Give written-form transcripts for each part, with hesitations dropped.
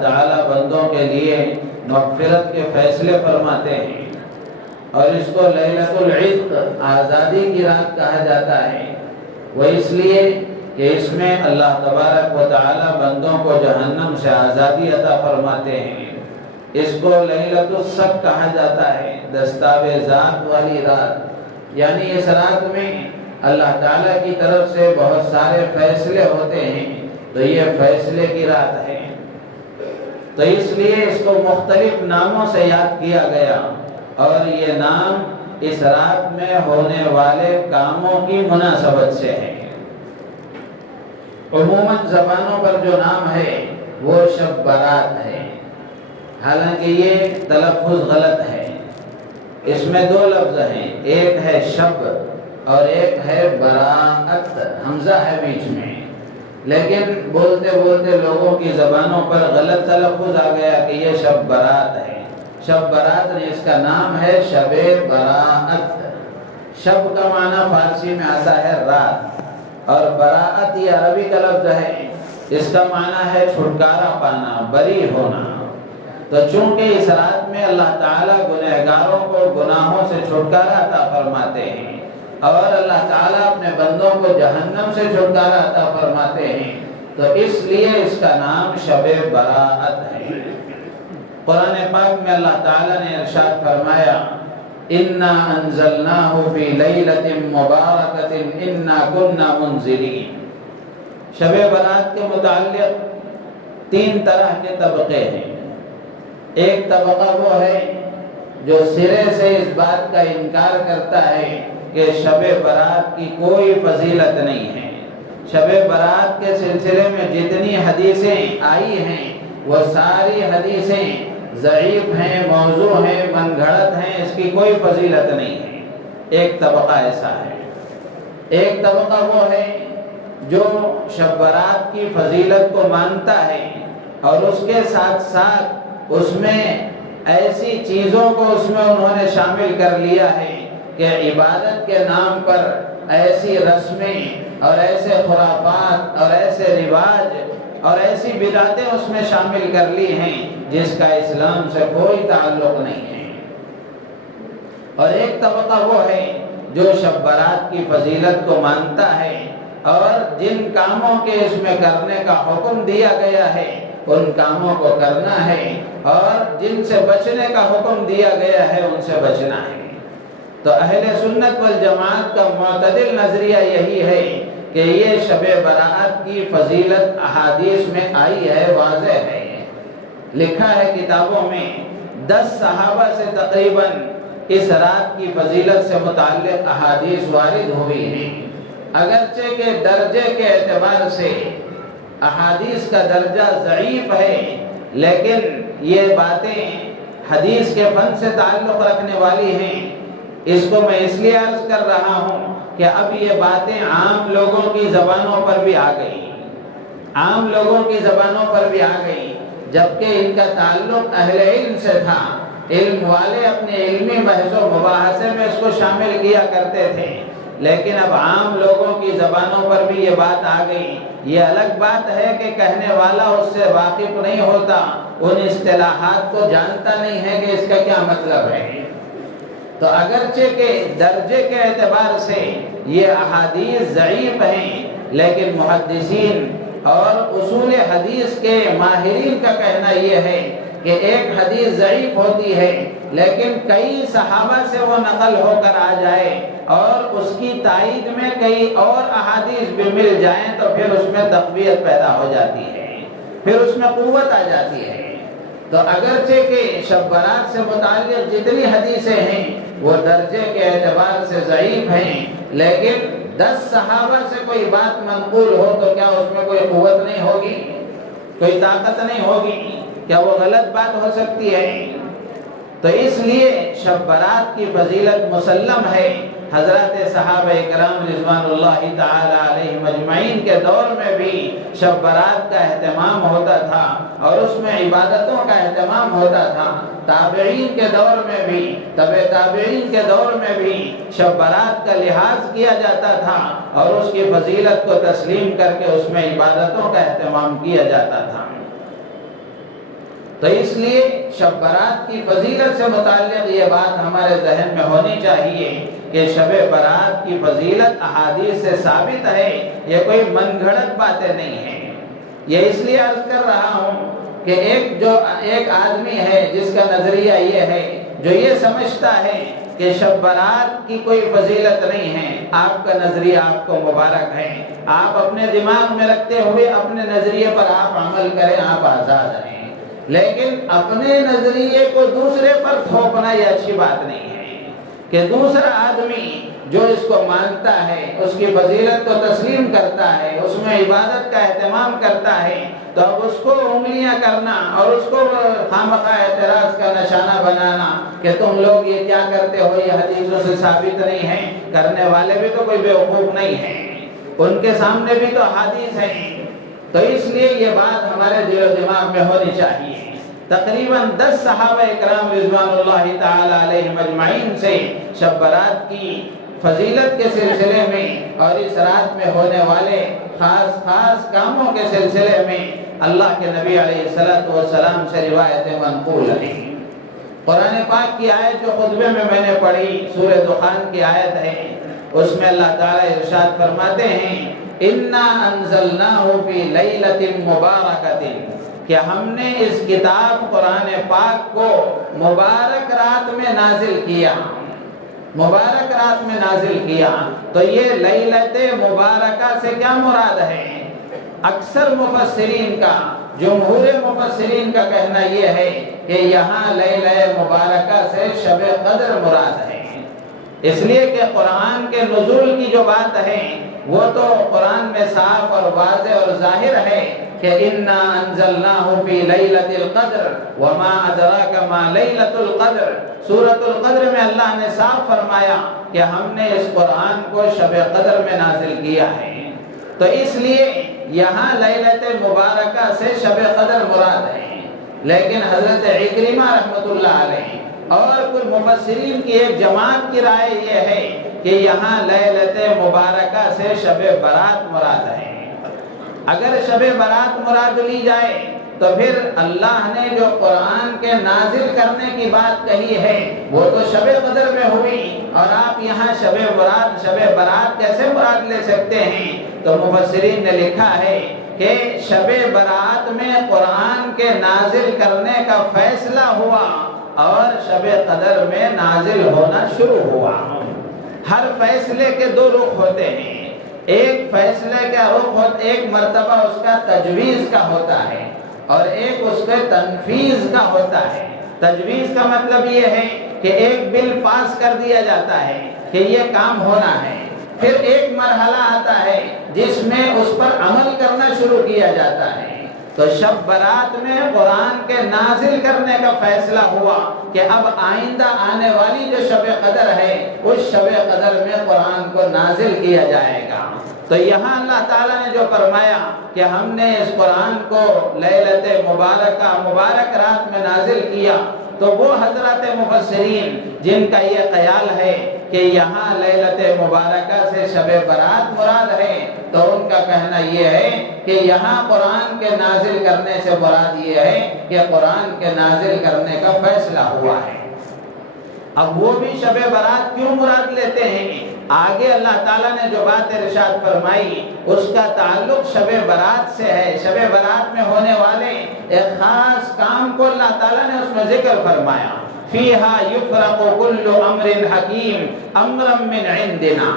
تعالی بندوں کے لیے مغفرت کے فیصلے فرماتے ہیں، اور اس کو لیلۃ العتق آزادی کی رات کہا جاتا ہے۔ وہ اس لیے کہ اس میں اللہ تبارک و تعالی بندوں کو جہنم سے آزادی عطا فرماتے ہیں۔ اس کو لیلۃ الصق کہا جاتا ہے، دستاویزات والی رات، یعنی اس رات میں اللہ تعالیٰ کی طرف سے بہت سارے فیصلے ہوتے ہیں، تو یہ فیصلے کی رات ہے۔ تو اس لیے اس کو مختلف ناموں سے یاد کیا گیا، اور یہ نام اس رات میں ہونے والے کاموں کی مناسبت سے ہے۔ عموماً زبانوں پر جو نام ہے وہ شب برات ہے، حالانکہ یہ تلفظ غلط ہے۔ اس میں دو لفظ ہیں، ایک ہے شب اور ایک ہے براءت، حمزہ ہے بیچ میں، لیکن بولتے بولتے لوگوں کی زبانوں پر غلط تلفظ آ گیا کہ یہ شب برات ہے۔ شب برات نے اس کا نام ہے شب براءت۔ شب کا معنی فارسی میں آتا ہے رات، اور براءت یہ عربی کا لفظ ہے، اس کا معنی ہے چھٹکارا پانا، بری ہونا۔ تو چونکہ اس رات میں اللہ تعالیٰ گنہگاروں کو گناہوں سے چھٹکارا عطا فرماتے ہیں، اور اللہ تعالیٰ اپنے بندوں کو جہنم سے چھٹکارا عطا فرماتے ہیں، تو اس لیے اس کا نام شب براءت ہے۔ قرآن پاک میں اللہ تعالیٰ نے ارشاد فرمایا، اِنَّا أَنزَلْنَاهُ فِي لَيْلَةٍ مُبَارَكَةٍ إِنَّا كُنَّا مُنذِرِينَ۔ شب برات کے متعلق تین طرح کے طبقے ہیں۔ ایک طبقہ وہ ہے جو سرے سے اس بات کا انکار کرتا ہے کہ شب برات کی کوئی فضیلت نہیں ہے۔ شب برات کے سلسلے میں جتنی حدیثیں آئی ہیں وہ ساری حدیثیں ضعیف ہیں، موضوع ہیں، من گھڑت ہیں، اس کی کوئی فضیلت نہیں ہے۔ ایک طبقہ ایسا ہے۔ ایک طبقہ وہ ہے جو شب برات کی فضیلت کو مانتا ہے، اور اس کے ساتھ ساتھ اس میں ایسی چیزوں کو اس میں انہوں نے شامل کر لیا ہے کہ عبادت کے نام پر ایسی رسمیں اور ایسے خرافات اور ایسے رواج اور ایسی بدعتیں اس میں شامل کر لی ہیں جس کا اسلام سے کوئی تعلق نہیں ہے۔ اور ایک طبقہ وہ ہے جو شب برات کی فضیلت کو مانتا ہے، اور جن کاموں کے اس میں کرنے کا حکم دیا گیا ہے ان کاموں کو کرنا ہے، اور جن سے بچنے کا حکم دیا گیا ہے ان سے بچنا ہے۔ تو اہل سنت والجماعت کا معتدل نظریہ یہی ہے کہ یہ شب براءت کی فضیلت احادیث میں آئی ہے، واضح ہے۔ لکھا ہے کتابوں میں 10 صحابہ سے تقریباً اس رات کی فضیلت سے متعلق احادیث وارد ہوئی ہیں۔ اگرچہ کہ درجے کے اعتبار سے احادیث کا درجہ ضعیف ہے، لیکن یہ باتیں حدیث کے فن سے تعلق رکھنے والی ہیں۔ اس کو میں اس لیے عرض کر رہا ہوں کہ اب یہ باتیں عام لوگوں کی زبانوں پر بھی آ گئی، عام لوگوں کی زبانوں پر بھی آ گئی، جبکہ ان کا تعلق اہل علم سے تھا۔ علم والے اپنے علمی بحث و مباحثے میں اس کو شامل کیا کرتے تھے، لیکن اب عام لوگوں کی زبانوں پر بھی یہ بات آ گئی۔ یہ الگ بات ہے کہ کہنے والا اس سے واقف نہیں ہوتا، ان اصطلاحات کو جانتا نہیں ہے کہ اس کا کیا مطلب ہے۔ تو اگرچہ کہ درجے کے اعتبار سے یہ احادیث ضعیف ہیں، لیکن محدثین اور اصول حدیث کے ماہرین کا کہنا یہ ہے کہ ایک حدیث ضعیف ہوتی ہے، لیکن کئی صحابہ سے وہ نقل ہو کر آ جائے اور اس کی تائید میں کئی اور احادیث بھی مل جائیں تو پھر اس میں تقویت پیدا ہو جاتی ہے، پھر اس میں قوت آ جاتی ہے۔ تو اگرچہ کہ شب برات سے متعلق جتنی حدیثیں ہیں وہ درجے کے اعتبار سے ضعیف ہیں، لیکن 10 صحابہ سے کوئی بات منقول ہو تو کیا اس میں کوئی قوت نہیں ہوگی، کوئی طاقت نہیں ہوگی؟ کیا وہ غلط بات ہو سکتی ہے؟ تو اس لیے شب برات کی فضیلت مسلم ہے۔ حضرات صحابہ کرام رضوان اللہ تعالی علیہم اجمعین کے دور میں بھی شب برات کا اہتمام ہوتا تھا، اور اس میں عبادتوں کا اہتمام ہوتا تھا۔ تابعین کے دور میں بھی، تبع تابعین کے دور میں بھی شب برات کا لحاظ کیا جاتا تھا، اور اس کی فضیلت کو تسلیم کر کے اس میں عبادتوں کا اہتمام کیا جاتا تھا۔ تو اس لیے شب برات کی فضیلت سے متعلق یہ بات ہمارے ذہن میں ہونی چاہیے کہ شب برات کی فضیلت احادیث سے ثابت ہے، یہ کوئی من گھڑت باتیں نہیں ہیں۔ یہ اس لیے عرض کر رہا ہوں کہ ایک آدمی ہے جس کا نظریہ یہ ہے، جو یہ سمجھتا ہے کہ شب برات کی کوئی فضیلت نہیں ہے، آپ کا نظریہ آپ کو مبارک ہے، آپ اپنے دماغ میں رکھتے ہوئے اپنے نظریے پر آپ عمل کریں، آپ آزاد ہیں، لیکن اپنے نظریے کو دوسرے پر تھوپنا یہ اچھی بات نہیں ہے کہ دوسرا آدمی جو اس کو مانتا ہے، اس کی فضیلت کو تسلیم کرتا ہے، اس میں عبادت کا اہتمام کرتا ہے، تو اب اس کو انگلیاں کرنا اور اس کو خامخواہ اعتراض کا نشانہ بنانا کہ تم لوگ یہ کیا کرتے ہو، یہ حدیثوں سے ثابت نہیں ہے، کرنے والے بھی تو کوئی بیوقوف نہیں ہیں، ان کے سامنے بھی تو حدیث ہیں۔ تو اس لیے یہ بات ہمارے دل و دماغ میں ہونی چاہیے۔ تقریباً 10 صحابہ اکرام رضوان اللہ تعالی علیہم اجمعین سے شب برات کی فضیلت کے سلسلے میں اور اس رات میں ہونے والے خاص کاموں کے سلسلے میں اللہ کے نبی علیہ السلام سے روایتیں منقول ہیں۔ قرآن پاک کی آیت جو خطبے میں نے پڑھی، سورہ دخان کی آیت ہے، اس میں اللہ تعالی ارشاد فرماتے ہیں اِنَّا أَنزَلْنَاهُ فِي لَيْلَةٍ مُبَارَكَةٍ کہ ہم نے اس کتاب قرآن پاک کو مبارک رات میں نازل کیا، مبارک رات میں نازل کیا۔ تو یہ لیلت مبارکہ سے کیا مراد ہے؟ اکثر مفسرین کا، جمہور مفسرین کا کہنا یہ ہے کہ یہاں لیلہ مبارکہ سے شب قدر مراد ہے، اس لیے کہ قرآن کے نزول کی جو بات ہے وہ تو قرآن میں صاف اور واضح اور ظاہر ہے کہ اِنَّا أَنزَلْنَاهُ فِي لَيْلَةِ الْقَدْرِ وَمَا أَدْرَاكَ مَا لَيْلَةُ الْقَدْرِ۔ سورۃ القدر میں اللہ نے صاف فرمایا کہ ہم نے اس قرآن کو شب قدر میں نازل کیا ہے، تو اس لیے یہاں لیلت مبارکہ سے شب قدر مراد ہے۔ لیکن حضرت عکرمہ رحمۃ اللہ علیہ اور کچھ مفسرین کی ایک جماعت کی رائے یہ ہے کہ یہاں لیلت مبارکہ سے شب برات مراد ہے۔ اگر شب برات مراد لی جائے تو پھر اللہ نے جو قرآن کے نازل کرنے کی بات کہی ہے وہ تو شب قدر میں ہوئی، اور آپ یہاں شب برات کیسے مراد لے سکتے ہیں؟ تو مفسرین نے لکھا ہے کہ شب برات میں قرآن کے نازل کرنے کا فیصلہ ہوا اور شب قدر میں نازل ہونا شروع ہوا۔ ہر فیصلے کے دو رخ ہوتے ہیں، ایک فیصلے کا رخ ایک مرتبہ اس کا تجویز کا ہوتا ہے اور ایک اس کے تنفیذ کا ہوتا ہے۔ تجویز کا مطلب یہ ہے کہ ایک بل پاس کر دیا جاتا ہے کہ یہ کام ہونا ہے، پھر ایک مرحلہ آتا ہے جس میں اس پر عمل کرنا شروع کیا جاتا ہے۔ تو شب برات میں قرآن کے نازل کرنے کا فیصلہ ہوا کہ اب آئندہ آنے والی جو شب قدر ہے اس شب قدر میں قرآن کو نازل کیا جائے گا۔ تو یہاں اللہ تعالیٰ نے جو فرمایا کہ ہم نے اس قرآن کو لیلت مبارکہ مبارک رات میں نازل کیا، تو وہ حضرات مفسرین جن کا یہ خیال ہے کہ یہاں لیلت مبارکہ سے شب برات مراد ہے، تو ان کا کہنا یہ ہے کہ یہاں قرآن کے نازل کرنے سے مراد یہ ہے کہ قرآن کے نازل کرنے کا فیصلہ ہوا ہے۔ اب وہ بھی شب برات کیوں مراد لیتے ہیں؟ آگے اللہ تعالیٰ نے جو بات ارشاد فرمائی اس کا تعلق شب برات سے ہے۔ شب برات میں ہونے والے ایک خاص کام کو اللہ تعالیٰ نے اس میں ذکر فرمایا، فیہا یفرق کل امر حکیم امرا من عندنا۔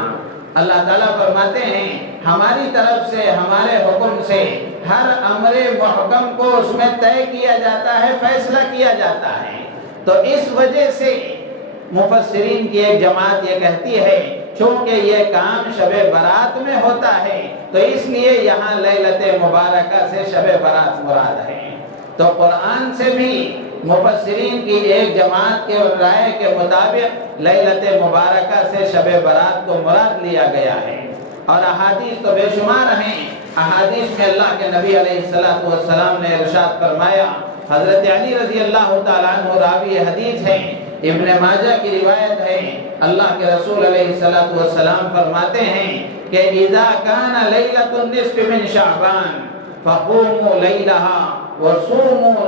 اللہ تعالیٰ فرماتے ہیں ہماری طرف سے، ہمارے حکم سے ہر امر محکم کو اس میں طے کیا جاتا ہے، فیصلہ کیا جاتا ہے۔ تو اس وجہ سے مفسرین کی ایک جماعت یہ کہتی ہے چونکہ یہ کام شب برات میں ہوتا ہے تو اس لیے یہاں لیلت مبارکہ سے شب برات مراد ہے۔ تو قرآن سے بھی مفسرین کی ایک جماعت کے رائے کے مطابق لیلت مبارکہ سے شب برات کو مراد لیا گیا ہے، اور احادیث تو بے شمار ہیں۔ احادیث میں اللہ کے نبی علیہ السلام نے ارشاد فرمایا، حضرت علی رضی اللہ تعالیٰ عنہ راوی حدیث ہیں، ابن ماجہ کی روایت ہے، اللہ کے رسول علیہ السلام فرماتے ہیں کہ اذا کان لیلۃ النصف من شعبان فقوموا لیلہا وصوموا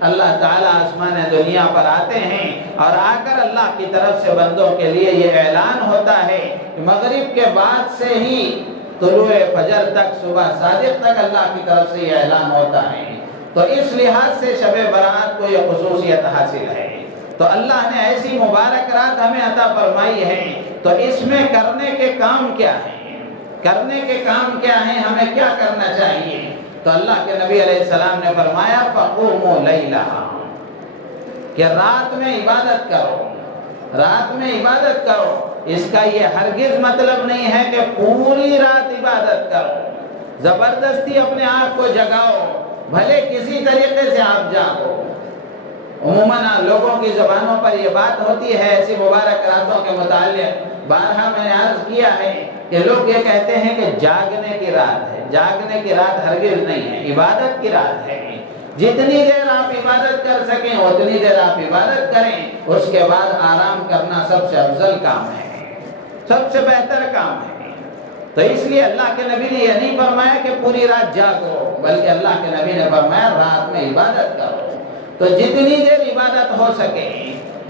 اللہ تعالیٰ آسمان دنیا پر آتے ہیں اور آ کر اللہ کی طرف سے بندوں کے لیے یہ اعلان ہوتا ہے کہ مغرب کے بعد سے ہی طلوع فجر تک، صبح صادق تک اللہ کی طرف سے یہ اعلان ہوتا ہے۔ تو اس لحاظ سے شب برات کو یہ خصوصیت حاصل ہے۔ تو اللہ نے ایسی مبارک رات ہمیں عطا فرمائی ہے، تو اس میں کرنے کے کام کیا ہیں؟ کرنے کے کام کیا ہیں؟ ہمیں کیا کرنا چاہیے؟ تو اللہ کے نبی علیہ السلام نے فرمایا فَقُومُوا لَيْلَهَا، کہ رات میں عبادت کرو، رات میں عبادت کرو۔ اس کا یہ ہرگز مطلب نہیں ہے کہ پوری رات عبادت کرو، زبردستی اپنے آپ کو جگاؤ، بھلے کسی طریقے سے آپ جاگو۔ عموماً لوگوں کی زبانوں پر یہ بات ہوتی ہے ایسی مبارک راتوں کے متعلق، بارہا میں نے عرض کیا ہے کہ لوگ یہ کہتے ہیں کہ جاگنے کی رات ہے۔ جاگنے کی رات ہرگز نہیں ہے، عبادت کی رات ہے۔ جتنی دیر آپ عبادت کر سکیں اتنی دیر آپ عبادت کریں، اس کے بعد آرام کرنا سب سے افضل کام ہے، سب سے بہتر کام ہے۔ تو اس لیے اللہ کے نبی نے یہ نہیں فرمایا کہ پوری رات جاگو، بلکہ اللہ کے نبی نے فرمایا رات میں عبادت کرو۔ تو جتنی دیر عبادت ہو سکے،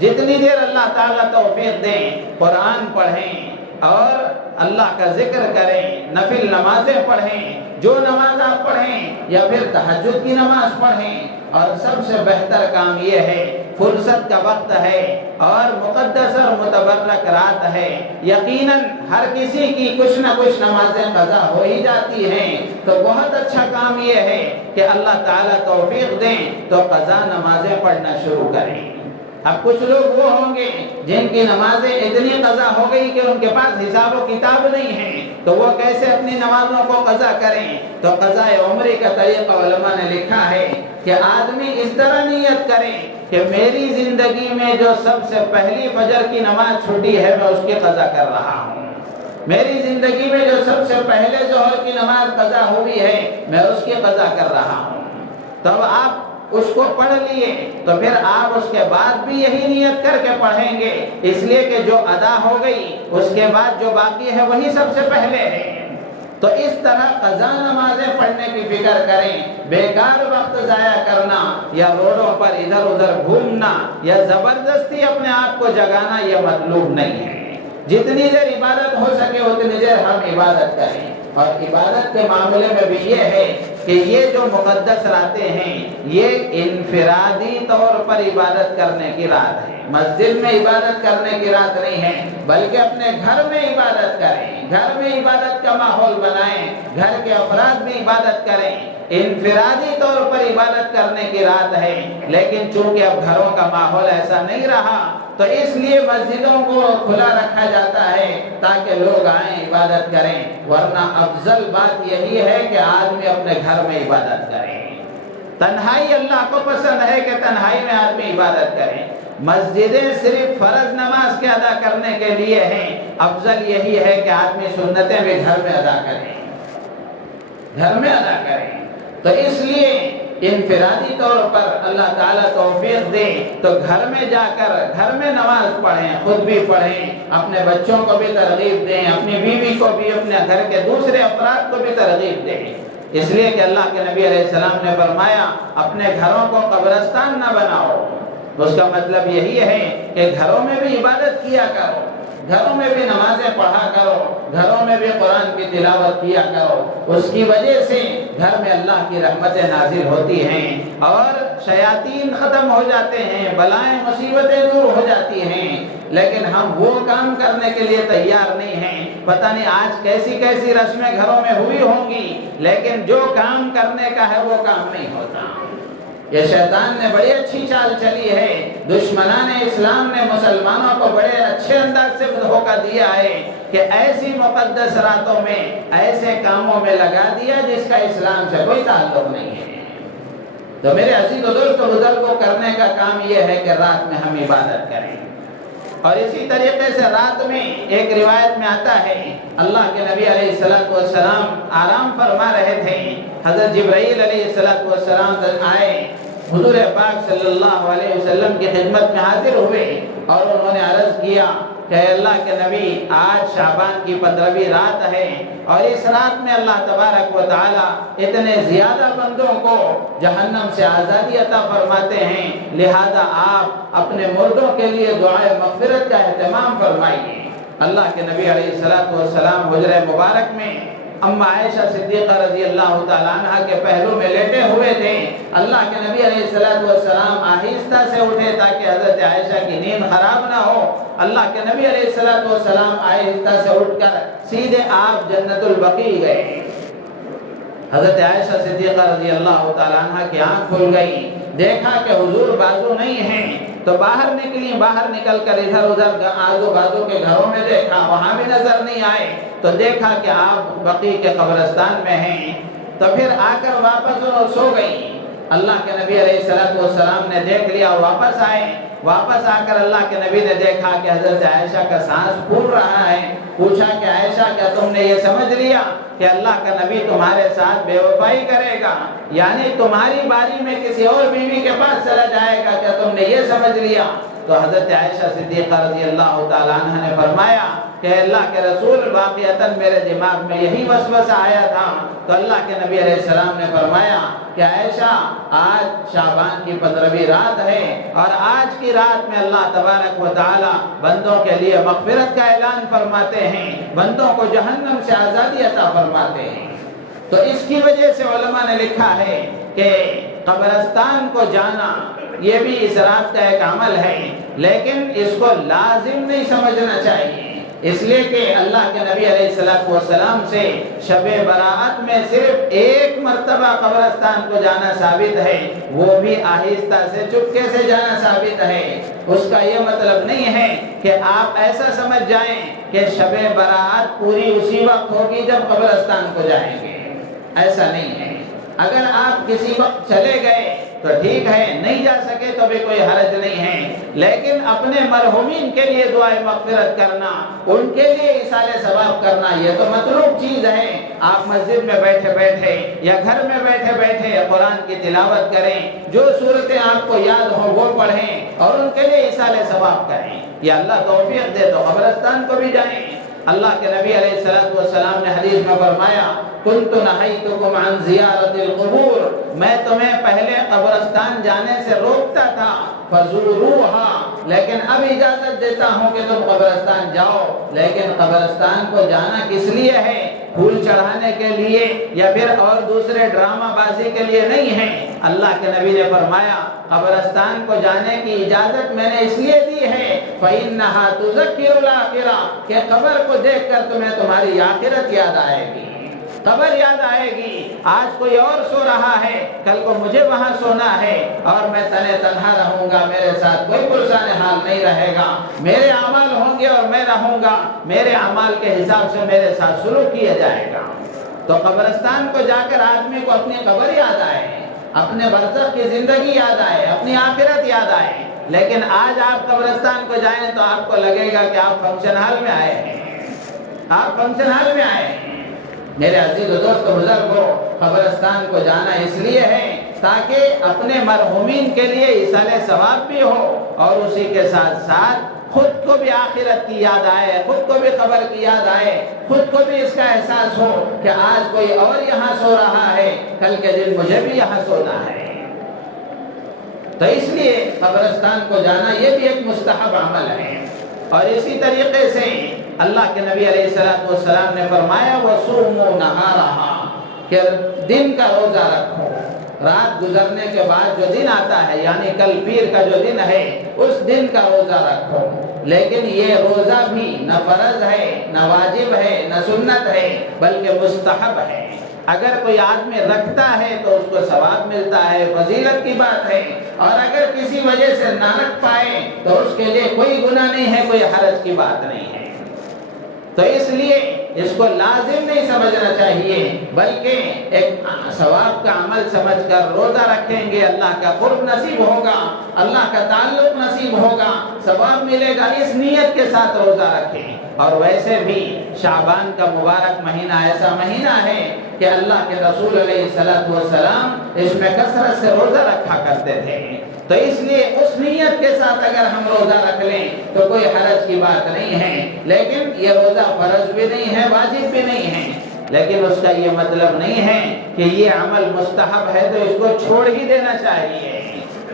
جتنی دیر اللہ تعالیٰ توفیق دیں، قرآن پڑھیں اور اللہ کا ذکر کریں، نفل نمازیں پڑھیں، جو نماز آپ پڑھیں یا پھر تہجد کی نماز پڑھیں، اور سب سے بہتر کام یہ ہے فرصت کا وقت ہے اور مقدس اور متبرک رات ہے۔ یقیناً ہر کسی کی کچھ نہ کچھ نمازیں قضا ہو ہی جاتی ہیں، تو بہت اچھا کام یہ ہے کہ اللہ تعالیٰ توفیق دیں تو قضا نمازیں پڑھنا شروع کریں۔ اب کچھ لوگ وہ ہوں گے جن کی نمازیں اتنی قضا ہو گئی کہ ان کے پاس حساب و کتاب نہیں ہے، تو وہ کیسے اپنی نمازوں کو قضا کریں؟ تو قضاء عمری کا طریقہ علماء نے لکھا ہے کہ آدمی اس طرح نیت کرے کہ میری زندگی میں جو سب سے پہلی فجر کی نماز چھوٹی ہے میں اس کی قضا کر رہا ہوں، میری زندگی میں جو سب سے پہلے ظہر کی نماز قضا ہوئی ہے میں اس کی قضا کر رہا ہوں۔ تب آپ اس کو پڑھ لیے تو پھر آپ اس کے بعد بھی یہی نیت کر کے پڑھیں گے، اس لیے کہ جو ادا ہو گئی اس کے بعد جو باقی ہے وہی سب سے پہلے ہے۔ تو اس طرح قضا نمازیں پڑھنے کی فکر کریں، بیکار وقت ضائع کرنا یا روڈوں پر ادھر ادھر گھومنا یا زبردستی اپنے آپ کو جگانا یہ مطلوب نہیں ہے۔ جتنی دیر عبادت ہو سکے اتنی دیر ہم عبادت کریں، اور عبادت کے معاملے میں بھی یہ ہے کہ یہ جو مقدس راتیں ہیں یہ انفرادی طور پر عبادت کرنے کی رات ہے، مسجد میں عبادت کرنے کی رات نہیں ہے، بلکہ اپنے گھر میں عبادت کریں، گھر میں عبادت کا ماحول بنائیں، گھر کے افراد بھی عبادت کریں۔ انفرادی طور پر عبادت کرنے کی رات ہے، لیکن چونکہ اب گھروں کا ماحول ایسا نہیں رہا تو اس لیے مسجدوں کو کھلا رکھا جاتا ہے تاکہ لوگ آئیں عبادت کریں، ورنہ افضل بات یہی ہے کہ آدمی اپنے گھر میں عبادت کرے۔ تنہائی اللہ کو پسند ہے کہ تنہائی میں آدمی عبادت کرے۔ مسجدیں صرف فرض نماز کے ادا کرنے کے لیے ہیں، افضل یہی ہے کہ آدمی سنتیں بھی گھر میں ادا کریں، گھر میں ادا کریں۔ تو اس لیے انفرادی طور پر اللہ تعالیٰ توفیق دے تو گھر میں جا کر گھر میں نماز پڑھیں، خود بھی پڑھیں، اپنے بچوں کو بھی ترغیب دیں، اپنی بیوی کو بھی، اپنے گھر کے دوسرے افراد کو بھی ترغیب دیں، اس لیے کہ اللہ کے نبی علیہ السلام نے فرمایا اپنے گھروں کو قبرستان نہ بناؤ۔ اس کا مطلب یہی ہے کہ گھروں میں بھی عبادت کیا کرو، گھروں میں بھی نمازیں پڑھا کرو، گھروں میں بھی قرآن کی تلاوت کیا کرو۔ اس کی وجہ سے گھر میں اللہ کی رحمتیں نازل ہوتی ہیں اور شیاطین ختم ہو جاتے ہیں، بلائیں مصیبتیں دور ہو جاتی ہیں۔ لیکن ہم وہ کام کرنے کے لیے تیار نہیں ہیں۔ پتہ نہیں آج کیسی کیسی رسمیں گھروں میں ہوئی ہوں گی، لیکن جو کام کرنے کا ہے وہ کام نہیں ہوتا۔ یہ شیطان نے بڑی اچھی چال چلی ہے، دشمنان اسلام نے مسلمانوں کو بڑے اچھے انداز سے دھوکہ دیا ہے کہ ایسی مقدس راتوں میں ایسے کاموں میں لگا دیا جس کا اسلام سے کوئی تعلق نہیں ہے۔ تو میرے عزیز و دوستو، بزرگوں کرنے کا کام یہ ہے کہ رات میں ہم عبادت کریں، اور اسی طریقے سے رات میں ایک روایت میں آتا ہے اللہ کے نبی علیہ السلام آرام فرما رہے تھے، حضرت جبرائیل علیہ السلام آئے، حضور پاک صلی اللہ علیہ وسلم کی خدمت میں حاضر ہوئے اور انہوں نے عرض کیا کہ اللہ کے نبی آج شعبان کی 15ویں رات ہے اور اس رات میں اللہ تبارک و تعالی اتنے زیادہ بندوں کو جہنم سے آزادی عطا فرماتے ہیں، لہذا آپ اپنے مردوں کے لیے دعائے مغفرت کا اہتمام فرمائیے۔ اللہ کے نبی علیہ السلام حجرہ مبارک میں اما عائشہ صدیقہ رضی اللہ تعالیٰ عنہ کے پہلو میں لیٹے ہوئے تھے۔ اللہ کے نبی علیہ السلام آہستہ سے اٹھے تاکہ حضرت عائشہ کی نیند خراب نہ ہو۔ اللہ کے نبی علیہ السلام آہستہ سے اٹھ کر سیدھے آپ جنت البقیع گئے۔ حضرت عائشہ صدیقہ رضی اللہ تعالیٰ عنہ کی آنکھ کھل گئی، دیکھا کہ حضور بازو نہیں ہیں تو باہر نکلی، باہر نکل کر ادھر ادھر آزو بازو کے گھروں میں دیکھا، وہاں بھی نظر نہیں آئے تو دیکھا کہ آپ بقیع کے قبرستان میں ہیں، تو پھر آ کر واپس انہوں سو گئی۔ اللہ کے نبی علیہ السلام نے دیکھ لیا اور واپس آئے۔ واپس آ کر اللہ کے نبی نے دیکھا کہ حضرت عائشہ کا سانس پھول رہا ہے۔ پوچھا کہ عائشہ کیا تم نے یہ سمجھ لیا کہ اللہ کا نبی تمہارے ساتھ بے وفائی کرے گا، یعنی تمہاری باری میں کسی اور بیوی کے پاس چلا جائے گا، کیا تم نے یہ سمجھ لیا؟ تو حضرت عائشہ صدیقہ رضی اللہ تعالیٰ عنہ نے فرمایا کہ اللہ کے رسول واقعتاً میرے دماغ میں یہی وسوسہ آیا تھا۔ تو اللہ کے نبی علیہ السلام نے فرمایا کہ عائشہ آج شعبان کی 15ویں رات ہے اور آج کی رات میں اللہ تبارک و تعالی بندوں کے لیے مغفرت کا اعلان فرماتے ہیں، بندوں کو جہنم سے آزادی عطا فرماتے ہیں۔ تو اس کی وجہ سے علماء نے لکھا ہے کہ قبرستان کو جانا یہ بھی اس رات کا ایک عمل ہے، لیکن اس کو لازم نہیں سمجھنا چاہیے، اس لیے کہ اللہ کے نبی علیہ السلام سے شب برات میں صرف ایک مرتبہ قبرستان کو جانا ثابت ہے، وہ بھی آہستہ سے چپکے سے جانا ثابت ہے۔ اس کا یہ مطلب نہیں ہے کہ آپ ایسا سمجھ جائیں کہ شب برات پوری اسی وقت ہوگی جب قبرستان کو جائیں گے، ایسا نہیں ہے۔ اگر آپ کسی وقت چلے گئے تو ٹھیک ہے، نہیں جا سکے تو بھی کوئی حرج نہیں ہے، لیکن اپنے مرحومین کے لیے دعائے مغفرت کرنا، ان کے لیے ایصال ثواب کرنا یہ تو مطلوب چیز ہے۔ آپ مسجد میں بیٹھے بیٹھے یا گھر میں بیٹھے بیٹھے قرآن کی تلاوت کریں، جو صورتیں آپ کو یاد ہوں وہ پڑھیں اور ان کے لیے ایصال ثواب کریں، یا اللہ توفیق دے تو قبرستان کو بھی جائیں۔ اللہ کے نبی علیہ السلام نے حدیث میں فرمایا کنت نہیتکم عن زیارت القبور، میں تمہیں پہلے قبرستان جانے سے روکتا تھا، فزوروہا، لیکن اب اجازت دیتا ہوں کہ تم قبرستان جاؤ۔ لیکن قبرستان کو جانا کس لیے ہے؟ پھول چڑھانے کے لیے یا پھر اور دوسرے ڈرامہ بازی کے لیے نہیں ہے۔ اللہ کے نبی نے فرمایا قبرستان کو جانے کی اجازت میں نے اس لیے دی ہے فَإِنَّهَا تُذَكِّرُ الْآخِرَةَ، کہ قبر کو دیکھ کر تمہیں تمہاری آخرت یاد آئے گی، قبر یاد آئے گی۔ آج کوئی اور سو رہا ہے، کل کو مجھے وہاں سونا ہے اور میں تنے تنہا رہوں گا، میرے ساتھ کوئی پرسان حال نہیں رہے گا، میرے اعمال ہوں گے اور میں رہوں گا، میرے اعمال کے حساب سے میرے ساتھ سلوک کیا جائے گا۔ تو قبرستان کو جا کر آدمی کو اپنی قبر یاد آئے، اپنے برزخ کی زندگی یاد آئے، اپنی آخرت یاد آئے۔ لیکن آج آپ قبرستان کو جائیں تو آپ کو لگے گا کہ آپ فنکشن ہال میں آئے ہیں، آپ فنکشن ہال میں آئے ہیں۔ میرے عزیز و دوست بزرگوں، قبرستان کو جانا اس لیے ہے تاکہ اپنے مرحومین کے لیے ایصال ثواب بھی ہو اور اسی کے ساتھ ساتھ خود کو بھی آخرت کی یاد آئے، خود کو بھی قبر کی یاد آئے، خود کو بھی اس کا احساس ہو کہ آج کوئی اور یہاں سو رہا ہے، کل کے دن مجھے بھی یہاں سونا ہے۔ تو اس لیے قبرستان کو جانا یہ بھی ایک مستحب عمل ہے۔ اور اسی طریقے سے اللہ کے نبی علیہ السلام نے فرمایا وَصُومُوا نَهَارَهَا، کہ دن کا روزہ رکھو، رات گزرنے کے بعد جو دن آتا ہے یعنی کل پیر کا جو دن ہے اس دن کا روزہ رکھو۔ لیکن یہ روزہ بھی نہ فرض ہے، نہ واجب ہے، نہ سنت ہے، بلکہ مستحب ہے۔ اگر کوئی آدمی رکھتا ہے تو اس کو ثواب ملتا ہے، فضیلت کی بات ہے، اور اگر کسی وجہ سے نہ رکھ پائے تو اس کے لیے کوئی گناہ نہیں ہے، کوئی حرج کی بات نہیں ہے۔ تو اس لیے اس کو لازم نہیں سمجھنا چاہیے، بلکہ ایک ثواب کا عمل سمجھ کر روزہ رکھیں گے، اللہ کا قرب نصیب ہوگا، اللہ کا تعلق نصیب ہوگا، ثواب ملے گا، اس نیت کے ساتھ روزہ رکھیں۔ اور ویسے بھی شعبان کا مبارک مہینہ ایسا مہینہ ہے کہ اللہ کے رسول علیہ السلام اس میں کثرت سے روزہ رکھا کرتے تھے، تو اس لیے اس نیت کے ساتھ اگر ہم روزہ رکھ لیں تو کوئی حرج کی بات نہیں ہے۔ لیکن یہ روزہ فرض بھی نہیں ہے، واجب بھی نہیں ہے، لیکن اس کا یہ مطلب نہیں ہے کہ یہ عمل مستحب ہے تو اس کو چھوڑ ہی دینا چاہیے۔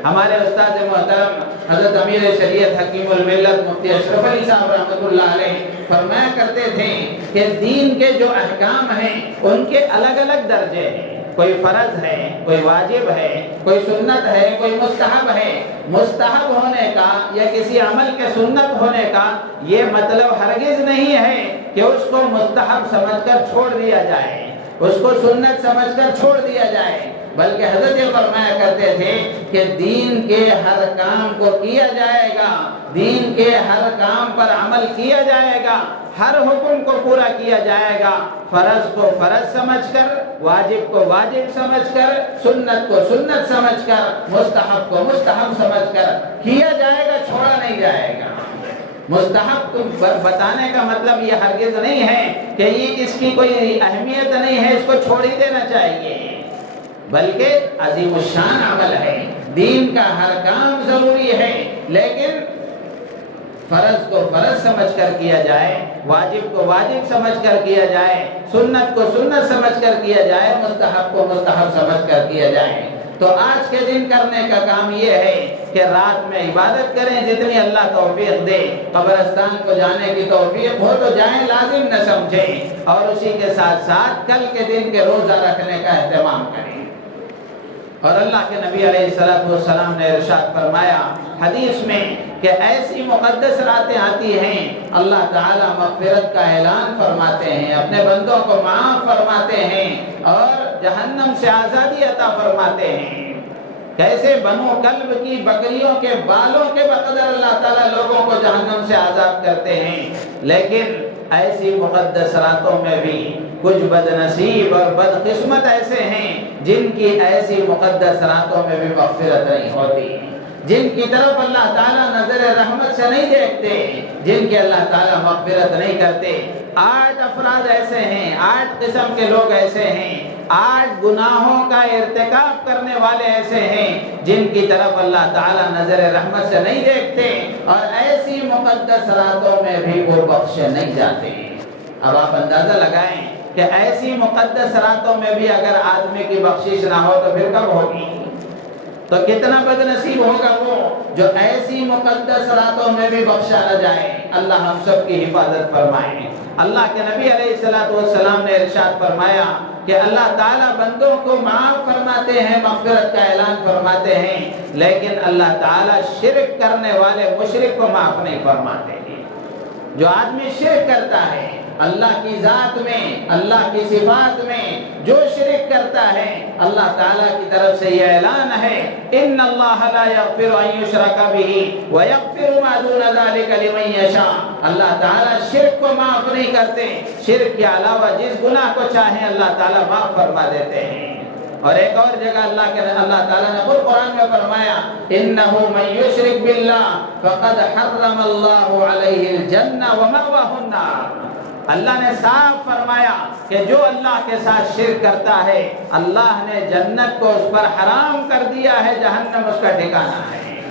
ہمارے استاد محترم حضرت امیر شریعت حکیم الملت مفتی اشرف علی صاحب رحمۃ اللہ علیہ فرمایا کرتے تھے کہ دین کے جو احکام ہیں ان کے الگ الگ درجے ہیں، کوئی فرض ہے، کوئی واجب ہے، کوئی سنت ہے، کوئی مستحب ہے۔ مستحب ہونے کا یا کسی عمل کے سنت ہونے کا یہ مطلب ہرگز نہیں ہے کہ اس کو مستحب سمجھ کر چھوڑ دیا جائے، اس کو سنت سمجھ کر چھوڑ دیا جائے، بلکہ حضرت یہ فرمایا کرتے تھے کہ دین کے ہر کام کو کیا جائے گا، دین کے ہر کام پر عمل کیا جائے گا، ہر حکم کو پورا کیا جائے گا، فرض کو فرض سمجھ کر، واجب کو واجب سمجھ کر، سنت کو سنت سمجھ کر، مستحب کو مستحب سمجھ کر کیا جائے گا، چھوڑا نہیں جائے گا۔ مستحب کو بتانے کا مطلب یہ ہرگز نہیں ہے کہ یہ اس کی کوئی اہمیت نہیں ہے، اس کو چھوڑ ہی دینا چاہیے، بلکہ عظیم الشان عمل ہے۔ دین کا ہر کام ضروری ہے، لیکن فرض کو فرض سمجھ کر کیا جائے، واجب کو واجب سمجھ کر کیا جائے، سنت کو سنت سمجھ کر کیا جائے، مستحب کو مستحب سمجھ کر کیا جائے۔ تو آج کے دن کرنے کا کام یہ ہے کہ رات میں عبادت کریں جتنی اللہ توفیق دے، قبرستان کو جانے کی توفیق ہو تو جائیں، لازم نہ سمجھیں، اور اسی کے ساتھ ساتھ کل کے دن کے روزہ رکھنے کا اہتمام کریں۔ اور اللہ کے نبی علیہ السلام نے ارشاد فرمایا حدیث میں کہ ایسی مقدس راتیں آتی ہیں اللہ تعالیٰ مغفرت کا اعلان فرماتے ہیں، اپنے بندوں کو معاف فرماتے ہیں اور جہنم سے آزادی عطا فرماتے ہیں۔ کیسے بنو کلب کی بکریوں کے بالوں کے بقدر اللہ تعالیٰ لوگوں کو جہنم سے آزاد کرتے ہیں، لیکن ایسی مقدس راتوں میں بھی کچھ بد نصیب اور بدقسمت ایسے ہیں جن کی ایسی مقدس راتوں میں بھی مغفرت نہیں ہوتی، جن کی طرف اللہ تعالیٰ نظر رحمت سے نہیں دیکھتے، جن کے اللہ تعالیٰ مغفرت نہیں کرتے۔ 8 افراد ایسے ہیں، 8 قسم کے لوگ ایسے ہیں، 8 گناہوں کا ارتکاب کرنے والے ایسے ہیں جن کی طرف اللہ تعالیٰ نظر رحمت سے نہیں دیکھتے، اور ایسی مقدس راتوں میں بھی وہ بخشے نہیں جاتے۔ اب آپ اندازہ لگائیں کہ ایسی مقدس راتوں میں بھی اگر آدمی کی بخشش نہ ہو تو پھر کب ہوگی؟ تو کتنا بد نصیب ہوگا وہ جو ایسی مقدس راتوں میں بھی بخشا نہ جائے۔ اللہ ہم سب کی حفاظت فرمائے۔ اللہ کے نبی علیہ السلام نے ارشاد فرمایا کہ اللہ تعالیٰ بندوں کو معاف فرماتے ہیں، مغفرت کا اعلان فرماتے ہیں، لیکن اللہ تعالیٰ شرک کرنے والے مشرک کو معاف نہیں فرماتے ہیں۔ جو آدمی شرک کرتا ہے اللہ کی ذات میں، اللہ کی صفات میں، جو شرک کرتا ہے اللہ تعالیٰ کی طرف سے یہ اعلان ہے ان اللہ لا یغفر ان یشرک بہ ویغفر ما دون ذلک لمن یشاء۔ اللہ تعالیٰ شرک کو معاف نہیں کرتے، شرک کے علاوہ جس گناہ کو چاہیں اللہ تعالیٰ معاف فرما دیتے ہیں۔ اور ایک اور جگہ اللہ تعالیٰ نے خود قرآن میں فرمایا انہ من یشرک باللہ فقد حرم اللہ علیہ الجنہ ومأواہ النار۔ اللہ نے صاف فرمایا کہ جو اللہ کے ساتھ شرک کرتا ہے اللہ نے جنت کو اس پر حرام کر دیا ہے، جہنم اس کا ٹھکانہ ہے۔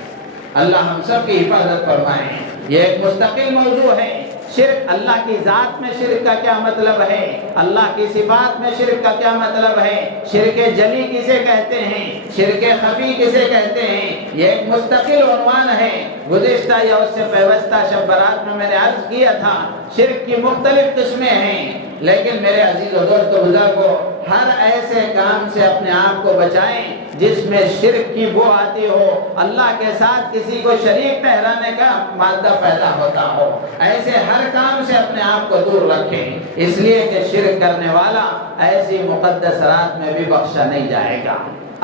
اللہ ہم سب کی حفاظت فرمائے۔ یہ ایک مستقل موضوع ہے۔ شرک، اللہ کی ذات میں شرک کا کیا مطلب ہے، اللہ کی صفات میں شرک کا کیا مطلب ہے، شرک جلی کسے کہتے ہیں، شرک خفی کسے کہتے ہیں، یہ ایک مستقل عنوان ہے۔ گزشتہ یا اس سے پیوستہ شب برات میں نے عرض کیا تھا شرک کی مختلف قسمیں ہیں، لیکن میرے عزیز و دوست و بزرگوں ہر ایسے کام سے اپنے آپ کو بچائیں جس میں شرک کی بو آتی ہو، اللہ کے ساتھ کسی کو شریک ٹھہرانے کا مادہ پیدا ہوتا ہو، ایسے ہر کام سے اپنے آپ کو دور رکھیں، اس لیے کہ شرک کرنے والا ایسی مقدس رات میں بھی بخشا نہیں جائے گا۔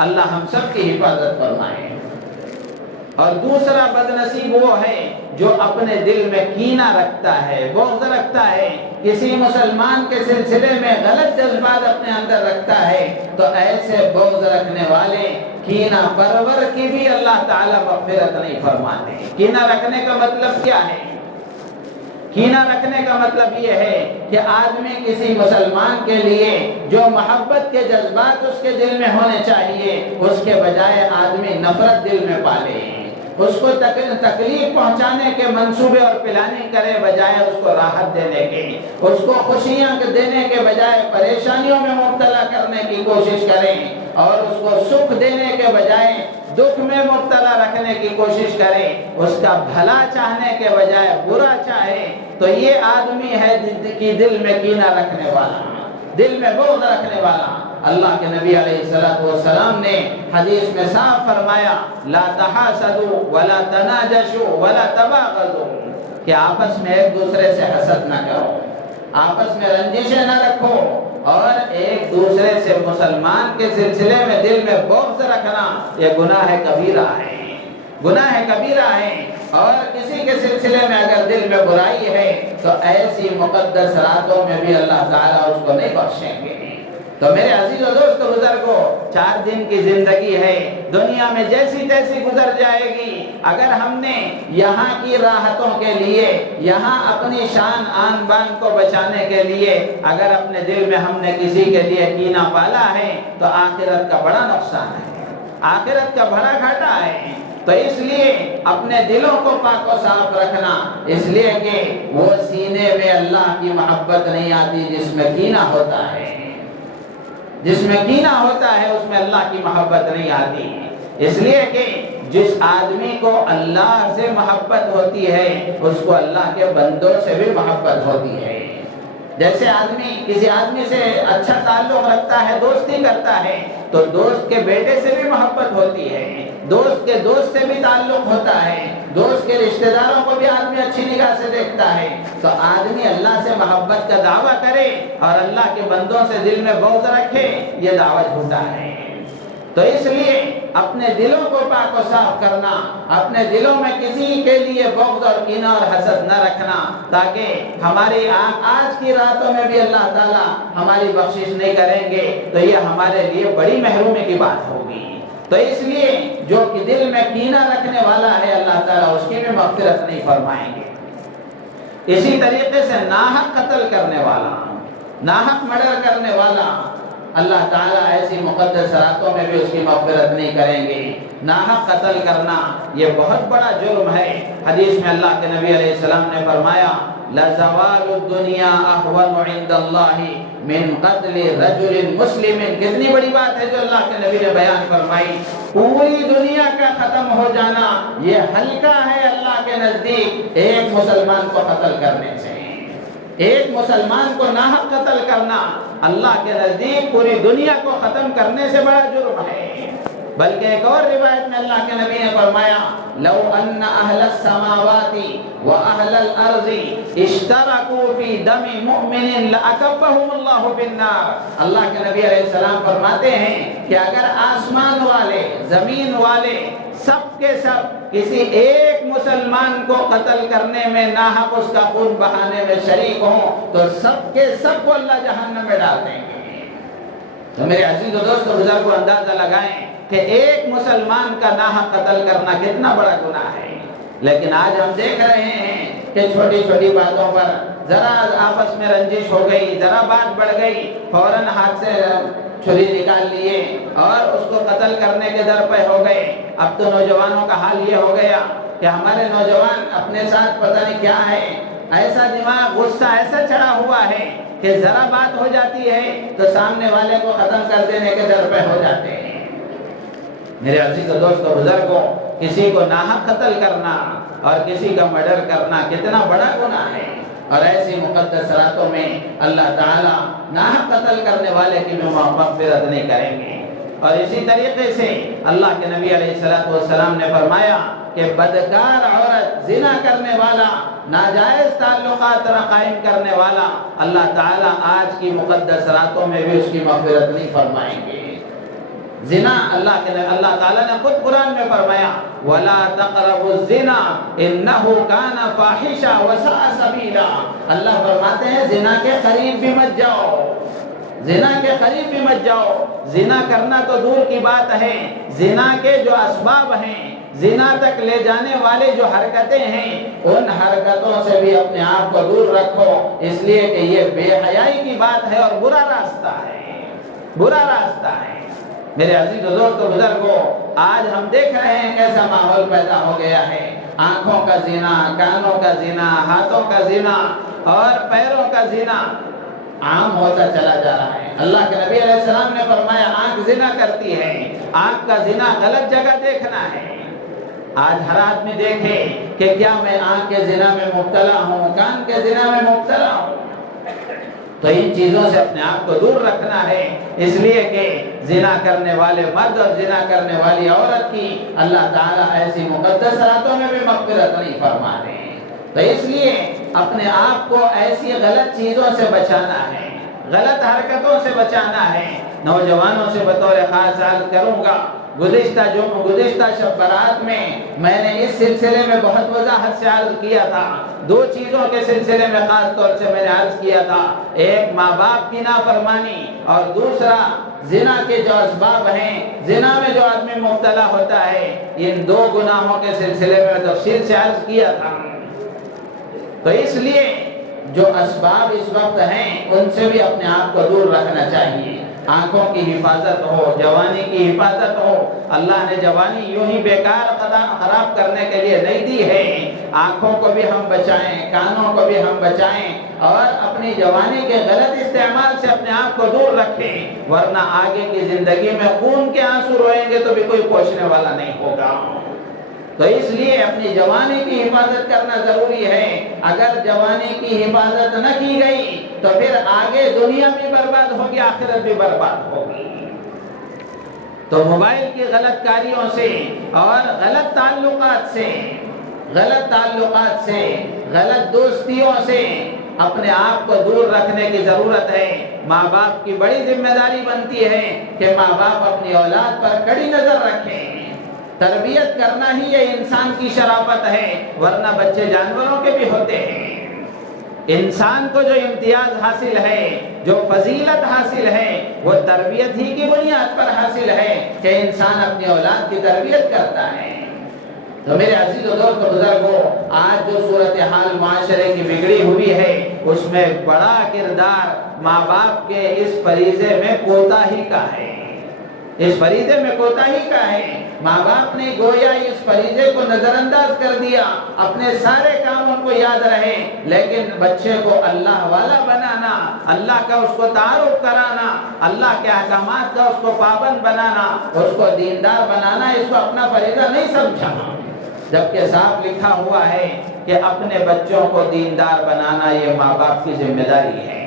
اللہ ہم سب کی حفاظت فرمائے۔ اور دوسرا بدنصیب وہ ہے جو اپنے دل میں کینہ رکھتا ہے، بغض رکھتا ہے، کسی مسلمان کے سلسلے میں غلط جذبات اپنے اندر رکھتا ہے، تو ایسے بغض رکھنے والے کینہ پرور کی بھی اللہ تعالیٰ مغفرت نہیں فرماتے۔ کینہ رکھنے کا مطلب کیا ہے؟ کینہ رکھنے کا مطلب یہ ہے کہ آدمی کسی مسلمان کے لیے جو محبت کے جذبات اس کے دل میں ہونے چاہیے، اس کے بجائے آدمی نفرت دل میں پالے، اس کو تکلیف پہنچانے کے منصوبے اور پلاننگ کرے بجائے اس کو راحت دینے کے، اس کو خوشیاں دینے کے بجائے پریشانیوں میں مبتلا کرنے کی کوشش کریں، اور اس کو سکھ دینے کے بجائے دکھ میں مبتلا رکھنے کی کوشش کرے، اس کا بھلا چاہنے کے بجائے برا چاہے، تو یہ آدمی ہے کہ دل میں کینہ رکھنے والا، دل میں بغض رکھنے والا۔ اللہ کے نبی علیہ السلام نے حدیث میں صاف فرمایا، لا تحاسدوا ولا تناجشوا ولا تباغضوا، کہ آپس میں ایک دوسرے سے حسد نہ کرو، آپس میں رنجشیں نہ رکھو، اور ایک دوسرے سے مسلمان کے سلسلے میں دل میں بغض رکھنا یہ گناہ کبیرہ ہے، گناہ کبیرہ ہے۔ اور کسی کے سلسلے میں اگر دل میں برائی ہے تو ایسی مقدس راتوں میں بھی اللہ تعالیٰ اس کو نہیں بخشیں گے۔ تو میرے عزیز و دوست بزرگوں، 4 دن کی زندگی ہے، دنیا میں جیسی تیسی گزر جائے گی۔ اگر ہم نے یہاں کی راحتوں کے لیے، یہاں اپنی شان آن بان کو بچانے کے لیے اگر اپنے دل میں ہم نے کسی کے لیے کینہ پالا ہے تو آخرت کا بڑا نقصان ہے، آخرت کا بڑا گھاٹا ہے۔ تو اس لیے اپنے دلوں کو پاک و صاف رکھنا، اس لیے کہ وہ سینے میں اللہ کی محبت نہیں آتی جس میں کینہ ہوتا ہے، جس میں کینہ ہوتا ہے اس میں اللہ کی محبت نہیں آتی۔ اس لیے کہ جس آدمی کو اللہ سے محبت ہوتی ہے اس کو اللہ کے بندوں سے بھی محبت ہوتی ہے۔ جیسے آدمی کسی آدمی سے اچھا تعلق رکھتا ہے، دوستی کرتا ہے، تو دوست کے بیٹے سے بھی محبت ہوتی ہے، دوست کے دوست سے بھی تعلق ہوتا ہے، دوست کے رشتہ داروں کو بھی آدمی اچھی نگاہ سے دیکھتا ہے۔ تو آدمی اللہ سے محبت کا دعویٰ کرے اور اللہ کے بندوں سے دل میں بغض رکھے، یہ دعویٰ جھوٹا ہے۔ تو اس لیے اپنے دلوں کو پاک و صاف کرنا، اپنے دلوں میں کسی کے لیے بغض اور کینہ اور حسد نہ رکھنا، تاکہ ہماری آج کی راتوں میں بھی اللہ تعالیٰ ہماری بخشش نہیں کریں گے تو یہ ہمارے لیے بڑی محرومی کی بات ہوگی۔ تو اس لیے جو کہ دل میں کینہ رکھنے والا ہے اللہ تعالیٰ اس کی بھی مغفرت نہیں فرمائیں گے۔ اسی طریقے سے ناحق قتل کرنے والا، ناحق مرڈر کرنے والا، اللہ تعالیٰ ایسی مقدس راتوں میں بھی اس کی مغفرت نہیں کریں گے۔ ناحق قتل کرنا یہ بہت بڑا جرم ہے۔ حدیث میں اللہ کے نبی علیہ السلام نے فرمایا، لَزَوَالُ الدُّنْيَا أَهْوَنُ عِنْدَ اللَّهِ مِنْ قَتْلِ رَجُلٍ مُسْلِمٍ۔ کتنی بڑی بات ہے جو اللہ کے نبی نے بیان فرمائی، پوری دنیا کا ختم ہو جانا یہ ہلکا ہے اللہ کے نزدیک ایک مسلمان کو قتل کرنے سے۔ ایک مسلمان کو ناحق قتل کرنا اللہ کے نزدیک پوری دنیا کو ختم کرنے سے بڑا جرم ہے۔ بلکہ ایک اور روایت میں اللہ کے نبی نے فرمایا، لو ان اہل السماوات واہل الارض اشترکوا فی دم مؤمن لاکبهم اللہ فی النار۔ اللہ کے نبی علیہ السلام فرماتے ہیں کہ اگر آسمان والے، زمین والے سب کے سب کسی ایک مسلمان کو قتل کرنے میں، ناحق اس کا خون بہانے میں شریک ہوں تو سب کے سب کو اللہ جہنم میں ڈال دیں گے۔ تو میرے عزیز و دوست بزرگوں اندازہ لگائیں کہ ایک مسلمان کا ناحق قتل کرنا کتنا بڑا گناہ ہے۔ لیکن آج ہم دیکھ رہے ہیں کہ چھوٹی چھوٹی باتوں پر ذرا آپس میں رنجش ہو گئی، ذرا بات بڑھ گئی، فوراً ہاتھ سے چھری نکال لیے اور اس کو قتل کرنے کے در پہ ہو گئے۔ اب تو نوجوانوں کا حال یہ ہو گیا کہ ہمارے نوجوان اپنے ساتھ پتہ نہیں کیا ہے، ایسا دماغ، غصہ ایسا چڑھا ہوا ہے کہ ذرا بات ہو جاتی ہے تو سامنے والے کو ختم کر دینے کے در پہ ہو جاتے ہیں۔ میرے عزیز و دوست و بزرگوں، کسی کو ناحق قتل کرنا اور کسی کا مرڈر کرنا کتنا بڑا گناہ ہے، اور ایسی مقدس راتوں میں اللہ تعالیٰ ناحق قتل کرنے والے کی بھی مغفرت نہیں کریں گے۔ اور اسی طریقے سے اللہ کے نبی علیہ السلام نے فرمایا کہ بدکار عورت، زنا کرنے والا، ناجائز تعلقات قائم کرنے والا، اللہ تعالیٰ آج کی مقدس راتوں میں بھی اس کی مغفرت نہیں فرمائیں گے۔ زنا اللہ تعالیٰ نے خود قرآن میں فرمایا وَلَا تَقْرَبُوا الزِّنَا إِنَّهُ كَانَ فَاحِشًا وَسَاءَ سَبِيلًا۔ اللہ فرماتے ہیں زنا کے قریب بھی مت جاؤ، زنا کے قریب بھی مت جاؤ۔ زنا کرنا تو دور کی بات ہے، زنا کے جو اسباب ہیں، زنا تک لے جانے والے جو حرکتیں ہیں، ان حرکتوں سے بھی اپنے آپ کو دور رکھو، اس لیے کہ یہ بے حیائی کی بات ہے اور برا راستہ ہے، برا راستہ ہے۔ میرے عزیز و دوستو بزرگوں، آج ہم دیکھ رہے ہیں کیسا ماحول پیدا ہو گیا ہے، آنکھوں کا زنا، کانوں کا زنا، ہاتھوں کا زنا اور پیروں کا زنا عام ہوتا چلا جا رہا ہے۔ اللہ کے نبی علیہ السلام نے فرمایا آنکھ زنا کرتی ہے، آنکھ کا زنا غلط جگہ دیکھنا ہے۔ آج ہر آدمی دیکھے کہ کیا میں آنکھ کے زنا میں مبتلا ہوں، کان کے زنا میں مبتلا ہوں، تو ان چیزوں سے اپنے آپ کو دور رکھنا ہے، اس لیے کہ زنا کرنے والے مرد اور زنا کرنے والی عورت کی اللہ تعالیٰ ایسی مقدس راتوں میں بھی مغفرت نہیں فرماتے ہیں۔ تو اس لیے اپنے آپ کو ایسی غلط چیزوں سے بچانا ہے، غلط حرکتوں سے بچانا ہے۔ نوجوانوں سے بطور خاص عرض کروں گا، گزشتہ شب برات میں نے اس سلسلے میں بہت وضاحت سے عرض کیا تھا، دو چیزوں کے سلسلے میں خاص طور سے میں نے عرض کیا تھا، ایک ماں باپ کی نافرمانی اور دوسرا زنا کے جو اسباب ہیں، زنا میں جو آدمی مبتلا ہوتا ہے، ان دو گناہوں کے سلسلے میں تفصیل سے عرض کیا تھا۔ تو اس لیے جو اسباب اس وقت ہیں ان سے بھی اپنے آپ کو دور رکھنا چاہیے۔ آنکھوں کی حفاظت ہو، جوانی کی حفاظت ہو۔ اللہ نے جوانی یوں ہی بیکار خراب کرنے کے لیے نہیں دی ہے، آنکھوں کو بھی ہم بچائیں، کانوں کو بھی ہم بچائیں اور اپنی جوانی کے غلط استعمال سے اپنے آپ کو دور رکھیں، ورنہ آگے کی زندگی میں خون کے آنسو روئیں گے تو بھی کوئی پوچھنے والا نہیں ہوگا۔ تو اس لیے اپنی جوانی کی حفاظت کرنا ضروری ہے۔ اگر جوانی کی حفاظت نہ کی گئی تو پھر آگے دنیا بھی برباد ہوگی، آخرت بھی برباد ہوگی۔ تو موبائل کی غلط کاریوں سے اور غلط تعلقات سے، غلط دوستیوں سے اپنے آپ کو دور رکھنے کی ضرورت ہے۔ ماں باپ کی بڑی ذمہ داری بنتی ہے کہ ماں باپ اپنی اولاد پر کڑی نظر رکھیں۔ تربیت کرنا ہی یہ انسان کی شرافت ہے، ورنہ بچے جانوروں کے بھی ہوتے ہیں۔ انسان کو جو امتیاز حاصل ہے، جو فضیلت حاصل ہے، وہ تربیت ہی کی بنیاد پر حاصل ہے کہ انسان اپنی اولاد کی تربیت کرتا ہے۔ تو میرے عزیز و دوست بزرگوں، آج جو صورتحال معاشرے کی بگڑی ہوئی ہے، اس میں بڑا کردار ماں باپ کے اس فریضے میں کوتاہی کا ہے، اس فریضے میں کوتاہی کا ہے۔ ماں باپ نے گویا اس فریضے کو نظر انداز کر دیا، اپنے سارے کاموں کو یاد رہے، لیکن بچے کو اللہ والا بنانا، اللہ کا اس کو تعارف کرانا، اللہ کے احکامات کا اس کو پابند بنانا، اس کو دیندار بنانا، اس کو اپنا فریضہ نہیں سمجھا، جبکہ صاف لکھا ہوا ہے کہ اپنے بچوں کو دیندار بنانا یہ ماں باپ کی ذمہ داری ہے۔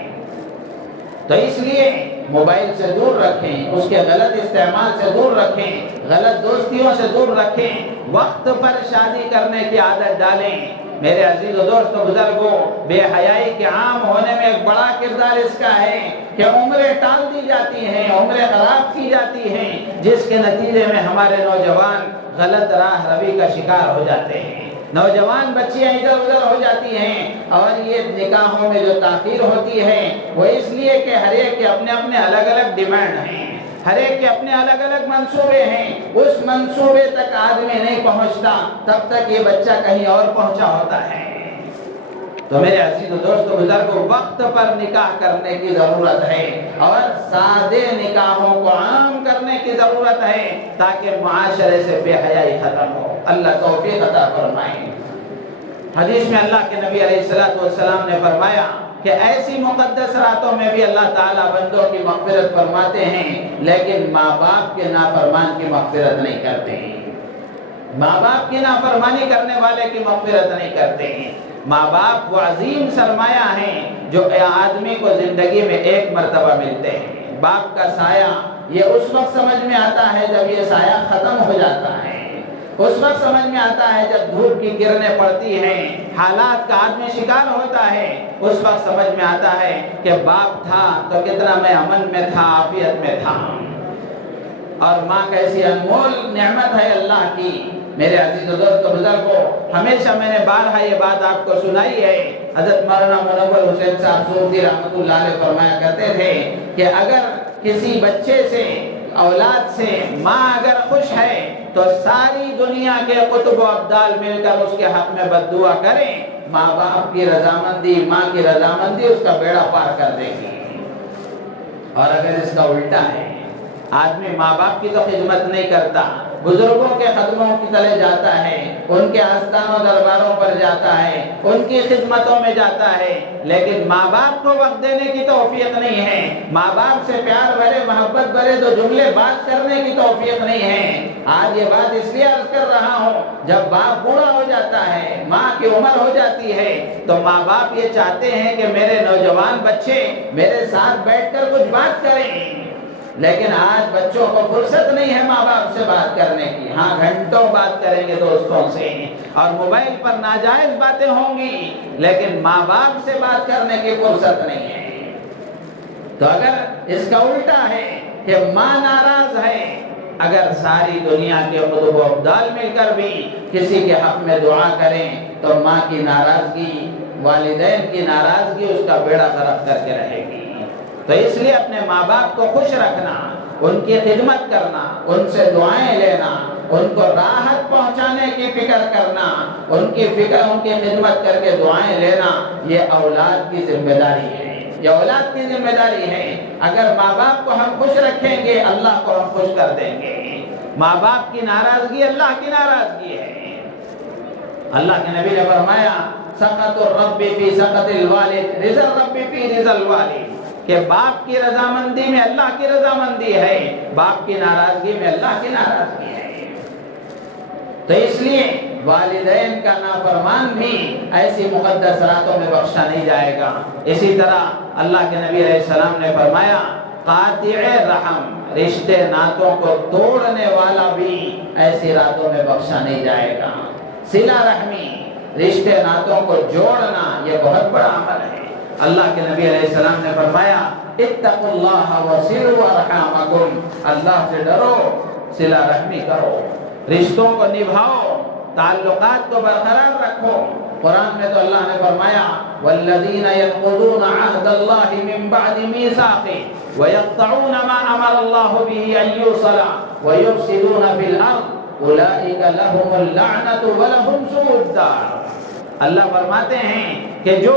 تو اس لیے موبائل سے دور رکھیں، اس کے غلط استعمال سے دور رکھیں، غلط دوستیوں سے دور رکھیں، وقت پر شادی کرنے کی عادت ڈالیں۔ میرے عزیز و دوستو بزرگوں، بے حیائی کے عام ہونے میں ایک بڑا کردار اس کا ہے کہ عمریں ٹال دی جاتی ہیں، عمریں خراب کی جاتی ہیں، جس کے نتیجے میں ہمارے نوجوان غلط راہ روی کا شکار ہو جاتے ہیں، نوجوان بچیاں ادھر ادھر ہو جاتی ہیں۔ اور یہ نکاحوں میں جو تاخیر ہوتی ہے وہ اس لیے کہ ہر ایک کے اپنے اپنے الگ الگ ڈیمانڈ ہیں، ہر ایک کے اپنے الگ الگ منصوبے ہیں، اس منصوبے تک آدمی نہیں پہنچتا تب تک یہ بچہ کہیں اور پہنچا ہوتا ہے۔ تو میرے عزیز و دوستو بزرگوں، وقت پر نکاح کرنے کی ضرورت ہے اور سادے نکاحوں کو عام کرنے کی ضرورت ہے تاکہ معاشرے سے بے حیائی ختم ہو۔ اللہ توفیق عطا فرمائے۔ حدیث میں اللہ کے نبی علیہ السلام نے فرمایا کہ ایسی مقدس راتوں میں بھی اللہ تعالیٰ بندوں کی مغفرت فرماتے ہیں، لیکن ماں باپ کے نافرمان کی مغفرت نہیں کرتے ہیں، ماں باپ کی نافرمانی کرنے والے کی مغفرت نہیں کرتے ہیں۔ ماں باپ وہ عظیم سرمایہ ہیں جو آدمی کو زندگی میں ایک مرتبہ ملتے ہیں۔ باپ کا سایہ یہ اس وقت سمجھ میں آتا ہے جب یہ سایہ ختم ہو جاتا ہے، اس وقت سمجھ میں آتا ہے جب دھوپ کی کرنیں پڑتی ہیں، حالات کا آدمی شکار ہوتا ہے، اس وقت سمجھ میں آتا ہے کہ باپ تھا تو کتنا میں امن میں تھا، عافیت میں تھا۔ اور ماں کیسی انمول نعمت ہے اللہ کی۔ میرے عزیز و دوست و بزرگوں، ہمیشہ میں نے بارہا یہ بات آپ کو سنائی ہے۔ حضرت مولانا منور حسین صاحب صوفی رحمۃ اللہ علیہ فرمایا کرتے تھے کہ اگر کسی بچے سے، اولاد سے ماں اگر خوش ہے تو ساری دنیا کے قطب و ابدال مل کر اس کے حق میں بد دعا کریں، ماں باپ کی رضامندی، ماں کی رضامندی اس کا بیڑا پار کر دے گی۔ اور اگر اس کا الٹا ہے، آدمی ماں باپ کی تو خدمت نہیں کرتا، بزرگوں کے قدموں کی تلے جاتا ہے، ان کے آستان و درباروں پر جاتا ہے، ان کی خدمتوں میں جاتا ہے، لیکن ماں باپ کو وقت دینے کی توفیق نہیں ہے، ماں باپ سے پیار بھرے محبت بھرے دو جملے بات کرنے کی توفیق نہیں ہے۔ آج یہ بات اس لیے عرض کر رہا ہوں، جب باپ بوڑھا ہو جاتا ہے، ماں کی عمر ہو جاتی ہے، تو ماں باپ یہ چاہتے ہیں کہ میرے نوجوان بچے میرے ساتھ بیٹھ کر کچھ بات کریں، لیکن آج بچوں کو فرصت نہیں ہے ماں باپ سے بات کرنے کی۔ ہاں گھنٹوں بات کریں گے دوستوں سے اور موبائل پر ناجائز باتیں ہوں گی، لیکن ماں باپ سے بات کرنے کی فرصت نہیں ہے۔ تو اگر اس کا الٹا ہے کہ ماں ناراض ہے، اگر ساری دنیا کے قطب و ابدال مل کر بھی کسی کے حق میں دعا کریں تو ماں کی ناراضگی، والدین کی ناراضگی اس کا بیڑا غرق کر کے رہے گی۔ تو اس لیے اپنے ماں باپ کو خوش رکھنا، ان کی خدمت کرنا، ان سے دعائیں لینا، ان کو راحت پہنچانے کی فکر کرنا، ان کی خدمت کر کے دعائیں لینا، یہ اولاد کی ذمہ داری ہے، یہ اولاد کی ذمہ داری ہے۔ اگر ماں باپ کو ہم خوش رکھیں گے، اللہ کو ہم خوش کر دیں گے۔ ماں باپ کی ناراضگی اللہ کی ناراضگی ہے۔ اللہ کے نبی نے فرمایا سخط الرب فی سخط الوالد، رضا الرب فی رضا الوالد، کہ باپ کی رضامندی میں اللہ کی رضامندی ہے، باپ کی ناراضگی میں اللہ کی ناراضگی ہے۔ تو اس لیے والدین کا نافرمان بھی ایسی مقدس راتوں میں بخشا نہیں جائے گا۔ اسی طرح اللہ کے نبی علیہ السلام نے فرمایا قاطع رحم، رشتے ناتوں کو توڑنے والا بھی ایسی راتوں میں بخشا نہیں جائے گا۔ صلہ رحمی، رشتے ناتوں کو جوڑنا، یہ بہت بڑا عمل ہے۔ اللہ کے نبی علیہ السلام نے فرمایا اتقوا اللہ وصلوا ارحامکم، اللہ سے ڈرو، صلہ رحمی کرو، رشتوں کو نبھاؤ، تعلقات کو برقرار رکھو۔ قرآن میں تو اللہ نے فرمایا والذین ينقضون عہد اللہ من بعد میثاقہ ویقطعون ما امر اللہ به ان یوصل ویفسدون فی الارض اولئک لهم اللعنۃ ولهم سوء الدار۔ اللہ فرماتے ہیں کہ جو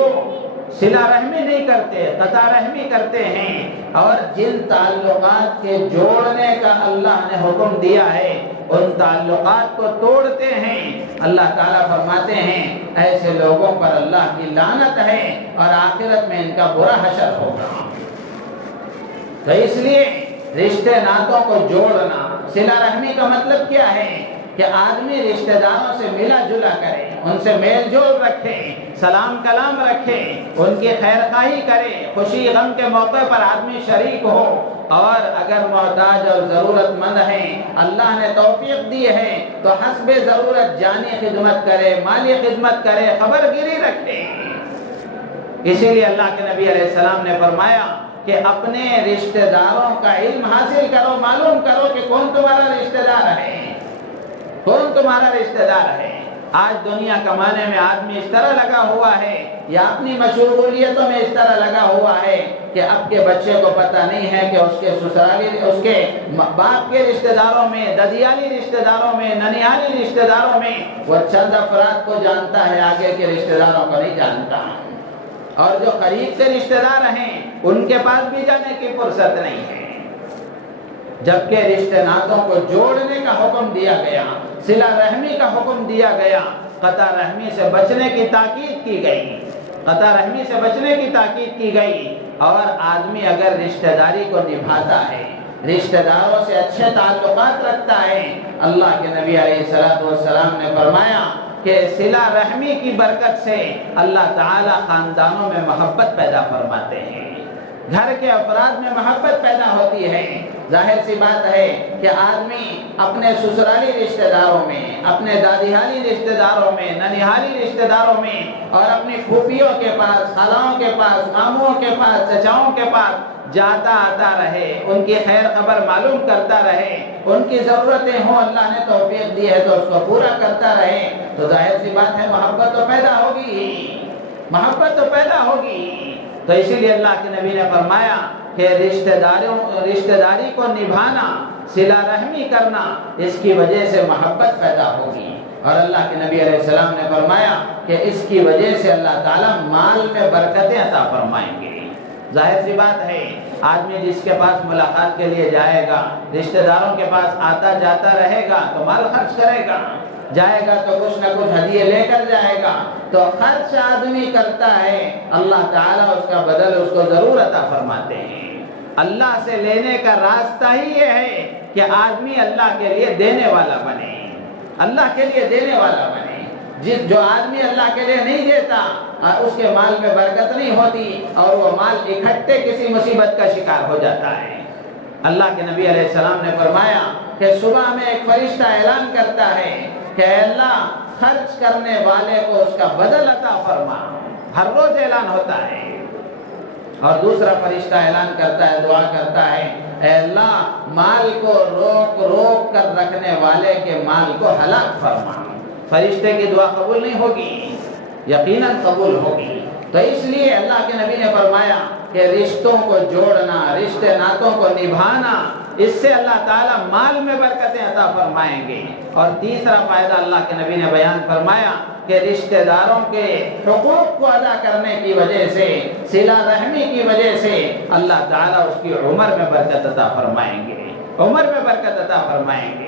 صلہ رحمی نہیں کرتے، قطع رحمی کرتے ہیں، اور جن تعلقات کے جوڑنے کا اللہ نے حکم دیا ہے ان تعلقات کو توڑتے ہیں، اللہ تعالیٰ فرماتے ہیں ایسے لوگوں پر اللہ کی لعنت ہے اور آخرت میں ان کا برا حشر ہوگا۔ تو اس لیے رشتے ناتوں کو جوڑنا، صلہ رحمی کا مطلب کیا ہے کہ آدمی رشتہ داروں سے ملا جلا کرے، ان سے میل جول رکھے، سلام کلام رکھے، ان کی خیر خواہی کرے، خوشی غم کے موقع پر آدمی شریک ہو، اور اگر محتاج اور ضرورت مند ہیں، اللہ نے توفیق دی ہے تو حسب ضرورت جانی خدمت کرے، مالی خدمت کرے، خبر گیری رکھے۔ اسی لیے اللہ کے نبی علیہ السلام نے فرمایا کہ اپنے رشتہ داروں کا علم حاصل کرو، معلوم کرو کہ کون تمہارا رشتہ دار ہے، کون تمہارا رشتہ دار ہے۔ آج دنیا کمانے میں آدمی اس طرح لگا ہوا ہے یا اپنی مشغولیتوں میں اس طرح لگا ہوا ہے کہ اب کے بچے کو پتہ نہیں ہے کہ اس کے سسرالی، اس کے باپ کے رشتہ داروں میں، ددیالی رشتہ داروں میں، ننیالی رشتہ داروں میں وہ چند افراد کو جانتا ہے، آگے کے رشتہ داروں کو نہیں جانتا، اور جو قریب کے رشتہ دار ہیں ان کے پاس بھی جانے کی فرصت نہیں ہے۔ جبکہ رشتے ناتوں کو جوڑنے کا حکم دیا گیا، صلہ رحمی کا حکم دیا گیا، قطع رحمی سے بچنے کی تاکید کی گئی، قطع رحمی سے بچنے کی تاکید کی گئی۔ اور آدمی اگر رشتہ داری کو نبھاتا ہے، رشتہ داروں سے اچھے تعلقات رکھتا ہے، اللہ کے نبی علیہ السلام نے فرمایا کہ صلہ رحمی کی برکت سے اللہ تعالی خاندانوں میں محبت پیدا فرماتے ہیں، گھر کے افراد میں محبت پیدا ہوتی ہے۔ ظاہر سی بات ہے کہ آدمی اپنے سسرالی رشتہ داروں میں، اپنے دادیالی رشتہ داروں میں، ننیالی رشتہ داروں میں، اور اپنی پھوپھیوں کے پاس، خالاؤں کے پاس، ماموں کے پاس، چچاؤں کے پاس جاتا آتا رہے، ان کی خیر خبر معلوم کرتا رہے، ان کی ضرورتیں ہوں، اللہ نے توفیق دی ہے تو اس کو پورا کرتا رہے، تو ظاہر سی بات ہے محبت تو پیدا ہوگی، محبت تو پیدا ہوگی۔ تو اسی لیے اللہ کے نبی نے فرمایا کہ رشتہ داری کو نبھانا، صلہ رحمی کرنا، اس کی وجہ سے محبت پیدا ہوگی۔ اور اللہ کے نبی علیہ السلام نے فرمایا کہ اس کی وجہ سے اللہ تعالیٰ مال میں برکتیں عطا فرمائیں گے۔ ظاہر سی بات ہے آدمی جس کے پاس ملاقات کے لیے جائے گا، رشتہ داروں کے پاس آتا جاتا رہے گا تو مال خرچ کرے گا، جائے گا تو کچھ نہ کچھ ہدیے لے کر جائے گا، تو خرچ آدمی کرتا ہے، اللہ تعالیٰ اس کا بدل اس کو ضرور عطا فرماتے ہیں۔ اللہ سے لینے کا راستہ ہی یہ ہے کہ آدمی اللہ کے لیے دینے والا بنے، اللہ کے لیے دینے والا بنے۔ جو آدمی اللہ کے لیے نہیں دیتا اس کے مال میں برکت نہیں ہوتی اور وہ مال اکٹھے کسی مصیبت کا شکار ہو جاتا ہے۔ اللہ کے نبی علیہ السلام نے فرمایا کہ صبح میں ایک فرشتہ اعلان کرتا ہے کہ اے اللہ خرچ کرنے والے کو اس کا بدل عطا فرما، ہر روز اعلان ہوتا ہے۔ اور دوسرا فرشتہ اعلان کرتا ہے، دعا کرتا ہے، اے اللہ مال کو روک روک کر رکھنے والے کے مال کو ہلاک فرما۔ فرشتے کی دعا قبول نہیں ہوگی، یقیناً قبول ہوگی۔ تو اس لیے اللہ کے نبی نے فرمایا کہ رشتوں کو جوڑنا، رشتے ناتوں کو نبھانا، اس سے اللہ تعالیٰ مال میں برکتیں عطا فرمائیں گے۔ اور تیسرا فائدہ اللہ کے نبی نے بیان فرمایا کہ رشتہ داروں کے حقوق کو ادا کرنے کی وجہ سے، صلہ رحمی کی وجہ سے اللہ تعالیٰ اس کی عمر میں برکت عطا فرمائیں گے، عمر میں برکت عطا فرمائیں گے۔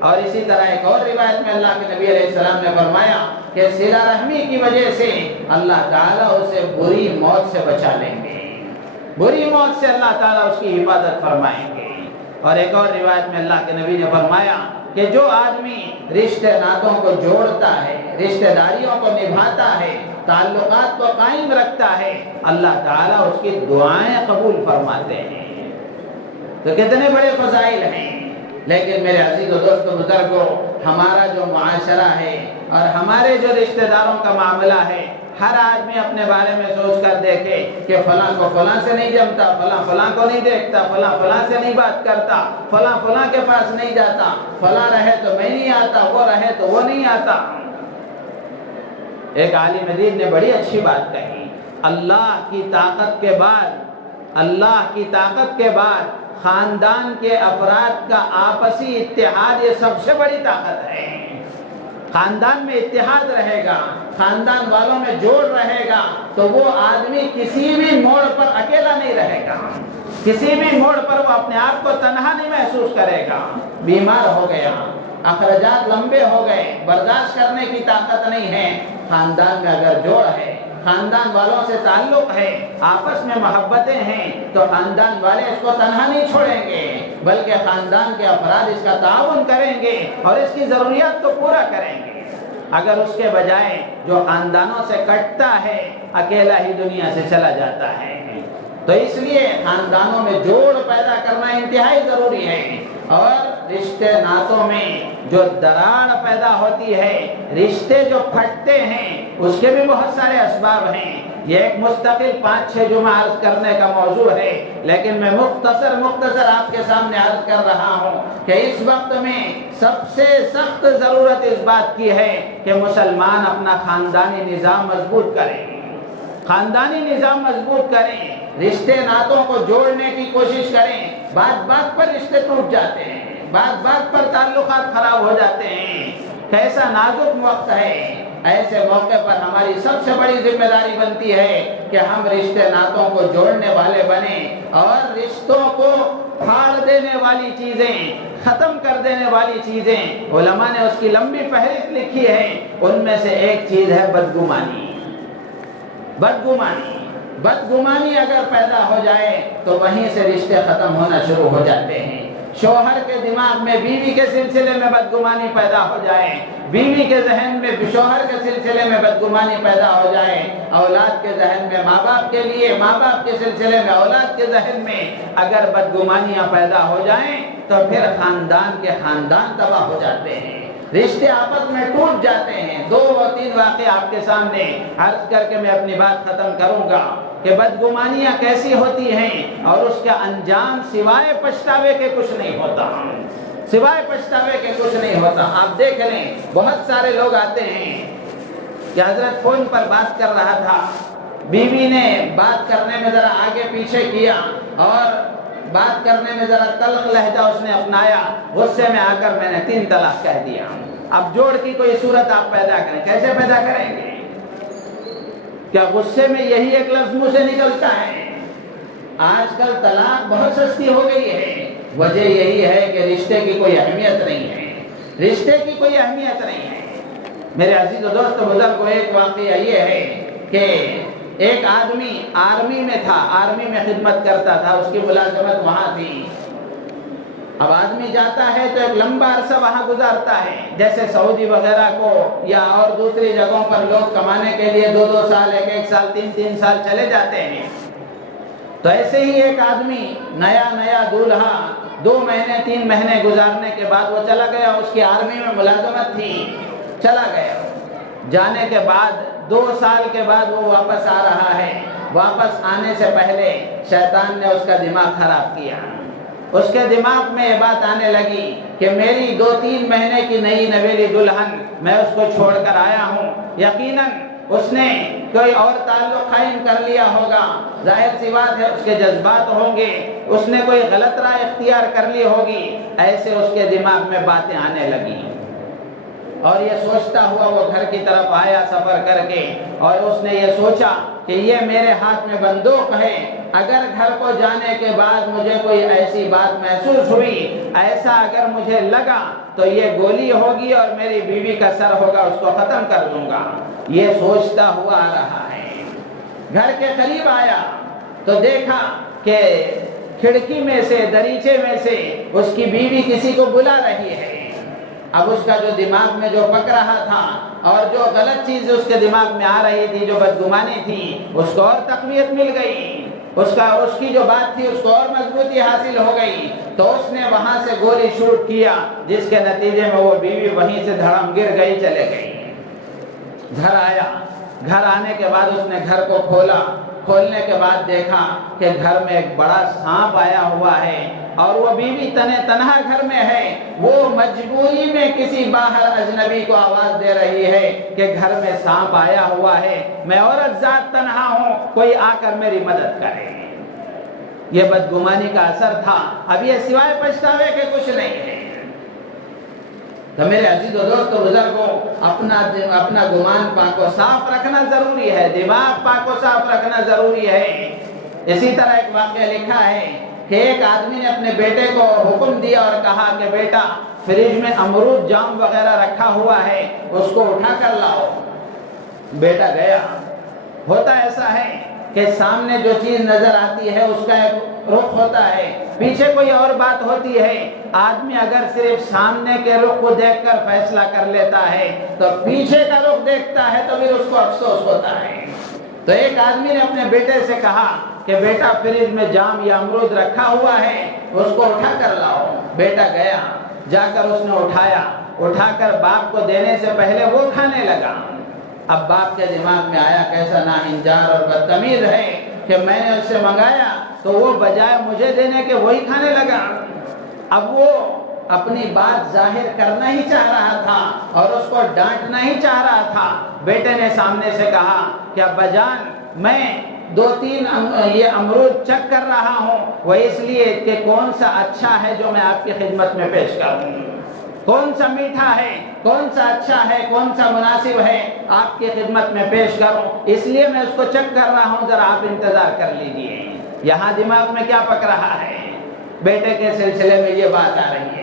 اور اسی طرح ایک اور روایت میں اللہ کے نبی علیہ السلام نے فرمایا کہ صلہ رحمی کی وجہ سے اللہ تعالیٰ اسے بری موت سے بچا لیں گے، بری موت سے اللہ تعالیٰ اس کی حفاظت فرمائیں گے۔ اور ایک اور روایت میں اللہ کے نبی نے فرمایا کہ جو آدمی رشتہ ناتوں کو جوڑتا ہے، رشتہ داریوں کو نبھاتا ہے، تعلقات کو قائم رکھتا ہے، اللہ تعالیٰ اس کی دعائیں قبول فرماتے ہیں۔ تو کتنے بڑے فضائل ہیں۔ لیکن میرے عزیز و دوست و بزرگوں، ہمارا جو معاشرہ ہے اور ہمارے جو رشتہ داروں کا معاملہ ہے، ہر آدمی اپنے بارے میں سوچ کر دیکھے کہ فلاں کو فلاں سے نہیں جمتا، فلاں فلاں کو نہیں دیکھتا، فلاں فلاں سے نہیں بات کرتا، فلاں فلاں کے پاس نہیں جاتا، فلاں رہے تو میں نہیں آتا، وہ رہے تو وہ نہیں آتا۔ ایک عالم دین نے بڑی اچھی بات کہی، اللہ کی طاقت کے بعد، اللہ کی طاقت کے بعد خاندان کے افراد کا آپسی اتحاد یہ سب سے بڑی طاقت ہے۔ خاندان میں اتحاد رہے گا، خاندان والوں میں جوڑ رہے گا، تو وہ آدمی کسی بھی موڑ پر اکیلا نہیں رہے گا، کسی بھی موڑ پر وہ اپنے آپ کو تنہا نہیں محسوس کرے گا۔ بیمار ہو گیا، اخراجات لمبے ہو گئے، برداشت کرنے کی طاقت نہیں ہے، خاندان میں اگر جوڑ ہے، خاندان والوں سے تعلق ہے، آپس میں محبتیں ہیں، تو خاندان والے اس کو تنہا نہیں چھوڑیں گے، بلکہ خاندان کے افراد اس کا تعاون کریں گے اور اس کی ضروریات کو پورا کریں گے۔ اگر اس کے بجائے جو خاندانوں سے کٹتا ہے، اکیلا ہی دنیا سے چلا جاتا ہے، تو اس لیے خاندانوں میں جوڑ پیدا کرنا انتہائی ضروری ہے۔ اور رشتے ناتوں میں جو دراڑ پیدا ہوتی ہے، رشتے جو پھٹتے ہیں، اس کے بھی بہت سارے اسباب ہیں۔ یہ ایک مستقل 5-6 جمعہ عرض کرنے کا موضوع ہے، لیکن میں مختصر آپ کے سامنے عرض کر رہا ہوں کہ اس وقت میں سب سے سخت ضرورت اس بات کی ہے کہ مسلمان اپنا خاندانی نظام مضبوط کریں، خاندانی نظام مضبوط کریں، رشتے ناتوں کو جوڑنے کی کوشش کریں۔ بات بات پر رشتے ٹوٹ جاتے ہیں، بات بات پر تعلقات خراب ہو جاتے ہیں۔ کیسا نازک وقت ہے، ایسے موقع پر ہماری سب سے بڑی ذمہ داری بنتی ہے کہ ہم رشتے ناتوں کو جوڑنے والے بنیں اور رشتوں کو پھاڑ دینے والی چیزیں، ختم کر دینے والی چیزیں، علماء نے اس کی لمبی فہرست لکھی ہے، ان میں سے ایک چیز ہے بدگمانی۔ بدگمانی اگر پیدا ہو جائے تو وہیں سے رشتے ختم ہونا شروع ہو جاتے ہیں۔ شوہر کے دماغ میں بیوی کے سلسلے میں بدگمانی پیدا ہو جائے، بیوی کے ذہن میں شوہر کے سلسلے میں بدگمانی پیدا ہو جائے، اولاد کے ذہن میں ماں باپ کے لیے، ماں باپ کے سلسلے میں اولاد کے ذہن میں اگر بدگمانیاں پیدا ہو جائیں تو پھر خاندان کے خاندان تباہ ہو جاتے ہیں، رشتے آپس میں ٹوٹ جاتے ہیں۔ 2 و 3 واقعے آپ کے سامنے عرض کر کے میں اپنی بات ختم کروں گا کہ بدگمانیاں کیسی ہوتی ہیں اور اس کا انجام سوائے پچھتاوے کے کچھ نہیں ہوتا، سوائے پچھتاوے کے کچھ نہیں ہوتا۔ آپ دیکھ لیں بہت سارے لوگ آتے ہیں کہ حضرت فون پر بات کر رہا تھا، بیوی نے بات کرنے میں ذرا آگے پیچھے کیا اور بات کرنے میں ذرا تلخ لہجہ اس نے اپنایا، غصے میں آ کر میں نے 3 طلاق کہہ دیا۔ اب جوڑ کی کوئی صورت آپ پیدا کریں، کیسے پیدا کریں گے؟ کیا غصے میں یہی ایک لفظ منہ سے نکلتا ہے؟ آج کل طلاق بہت سستی ہو گئی ہے، وجہ یہی ہے کہ رشتے کی کوئی اہمیت نہیں ہے، رشتے کی کوئی اہمیت نہیں ہے۔ میرے عزیز و دوست بزرگوں، ایک واقعہ یہ ہے کہ ایک آدمی آرمی میں تھا، آرمی میں خدمت کرتا تھا، اس کی ملازمت وہاں تھی۔ اب آدمی جاتا ہے تو ایک لمبا عرصہ وہاں گزارتا ہے، جیسے سعودی وغیرہ کو یا اور دوسری جگہوں پر لوگ کمانے کے لیے 2 سال 1 سال 3 سال چلے جاتے ہیں۔ تو ایسے ہی ایک آدمی نیا دولہا 2 مہینے 3 مہینے گزارنے کے بعد وہ چلا گیا، اس کی آرمی میں ملازمت تھی، چلا گیا۔ جانے کے بعد 2 سال کے بعد وہ واپس آ رہا ہے، واپس آنے سے پہلے شیطان نے اس کا دماغ خراب کیا۔ اس کے دماغ میں یہ بات آنے لگی کہ میری 2-3 مہینے کی نئی نویلی دلہن، میں اس کو چھوڑ کر آیا ہوں، یقیناً اس نے کوئی اور تعلق قائم کر لیا ہوگا، ظاہر سی بات ہے اس کے جذبات ہوں گے، اس نے کوئی غلط رائے اختیار کر لی ہوگی۔ ایسے اس کے دماغ میں باتیں آنے لگی اور یہ سوچتا ہوا وہ گھر کی طرف آیا سفر کر کے، اور اس نے یہ سوچا کہ یہ میرے ہاتھ میں بندوق ہے، اگر گھر کو جانے کے بعد مجھے کوئی ایسی بات محسوس ہوئی، ایسا اگر مجھے لگا تو یہ گولی ہوگی اور میری بیوی کا سر ہوگا، اس کو ختم کر دوں گا۔ یہ سوچتا ہوا آ رہا ہے، گھر کے قریب آیا تو دیکھا کہ کھڑکی میں سے، دریچے میں سے اس کی بیوی کسی کو بلا رہی ہے۔ اب اس کا جو دماغ میں جو پک رہا تھا اور جو غلط چیز اس کے دماغ میں آ رہی تھی، جو بدگمانی تھی، اس کو اور تقویت مل گئی، اس کی جو بات تھی اس کو اور مضبوطی حاصل ہو گئی۔ تو اس نے وہاں سے گولی شوٹ کیا، جس کے نتیجے میں وہ بیوی وہیں سے دھڑم گر گئی، چلے گئی۔ گھر آیا، گھر آنے کے بعد اس نے گھر کو کھولا، کھولنے کے بعد دیکھا کہ گھر میں ایک بڑا سانپ آیا ہوا ہے اور وہ بیوی تنہا گھر میں ہے۔ وہ مجبوری میں کسی باہر اجنبی کو آواز دے رہی ہے کہ گھر میں سانپ آیا ہوا ہے، میں عورت ذات تنہا ہوں، کوئی آ کر میری مدد کرے۔ یہ بدگمانی کا اثر تھا۔ اب یہ سوائے پچھتاوے کے کچھ نہیں ہے۔ تو میرے عزیز و دوستو بزرگوں، اپنا گمان پاک و صاف رکھنا ضروری ہے، دماغ پاک و صاف رکھنا ضروری ہے۔ اسی طرح ایک واقعہ لکھا ہے کہ ایک آدمی نے اپنے بیٹے کو حکم دیا اور کہا کہ بیٹا، فریج میں امرود جام وغیرہ رکھا ہوا ہے، اس کو اٹھا کر لاؤ۔ بیٹا گیا۔ ہوتا ایسا ہے کہ سامنے جو چیز نظر آتی ہے اس کا ایک رخ ہوتا ہے، پیچھے کوئی اور بات ہوتی ہے۔ آدمی اگر صرف سامنے کے رخ کو دیکھ کر فیصلہ کر لیتا ہے تو پیچھے کا رخ دیکھتا ہے تو پھر اس کو افسوس ہوتا ہے۔ تو ایک آدمی نے اپنے بیٹے سے کہا کہ بیٹا، فریج میں جام یا امرود رکھا ہوا ہے، اس کو اٹھا کر لاؤ۔ بیٹا گیا، جا کر اس نے اٹھا کر باپ کو دینے سے پہلے وہ کھانے لگا۔ اب باپ کے دماغ میں آیا کیسا ناہنجار اور بدتمیز ہے کہ میں نے اس سے منگایا تو وہ بجائے مجھے دینے کے وہی کھانے لگا۔ اب وہ اپنی بات ظاہر کرنا ہی چاہ رہا تھا اور اس کو ڈانٹنا ہی چاہ رہا تھا۔ بیٹے نے سامنے سے کہا کہ ابا جان، میں 2-3 یہ امرود چک کر رہا ہوں، وہ اس لیے کہ کون سا اچھا ہے جو میں آپ کی خدمت میں پیش کروں، کون سا میٹھا ہے، کون سا اچھا ہے، کون سا مناسب ہے آپ کی خدمت میں پیش کروں، اس لیے میں اس کو چک کر رہا ہوں، ذرا آپ انتظار کر لیجئے۔ یہاں دماغ میں کیا پک رہا ہے؟ بیٹے کے سلسلے میں یہ بات آ رہی ہے۔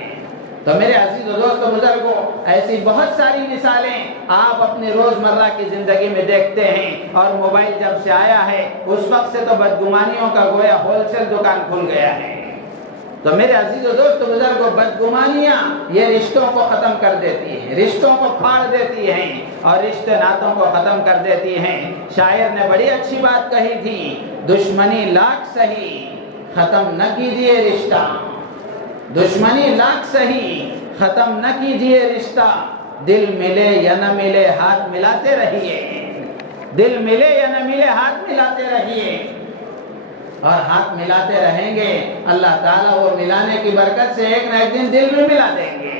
تو میرے عزیز و دوست بزرگوں، ایسی بہت ساری مثالیں آپ اپنی روزمرہ کی زندگی میں دیکھتے ہیں، اور موبائل جب سے آیا ہے اس وقت سے تو بدگمانیوں کا گویا ہول سیل دکان کھل گیا ہے۔ تو میرے عزیز و دوست بزرگوں، بدگمانیاں یہ رشتوں کو ختم کر دیتی ہیں، رشتوں کو پھاڑ دیتی ہیں اور رشتے ناتوں کو ختم کر دیتی ہیں۔ شاعر نے بڑی اچھی بات کہی تھی، دشمنی لاکھ سہی ختم نہ کیجئے رشتہ، دشمنی لاکھ سہی ختم نہ کیجئے رشتہ، دل ملے یا نہ ملے ہاتھ ملاتے رہیے، دل ملے یا نہ ملے ہاتھ ملاتے رہیے، اور ہاتھ ملاتے رہیں گے اللہ تعالیٰ وہ ملانے کی برکت سے ایک نہ ایک دن دل میں ملا دیں گے۔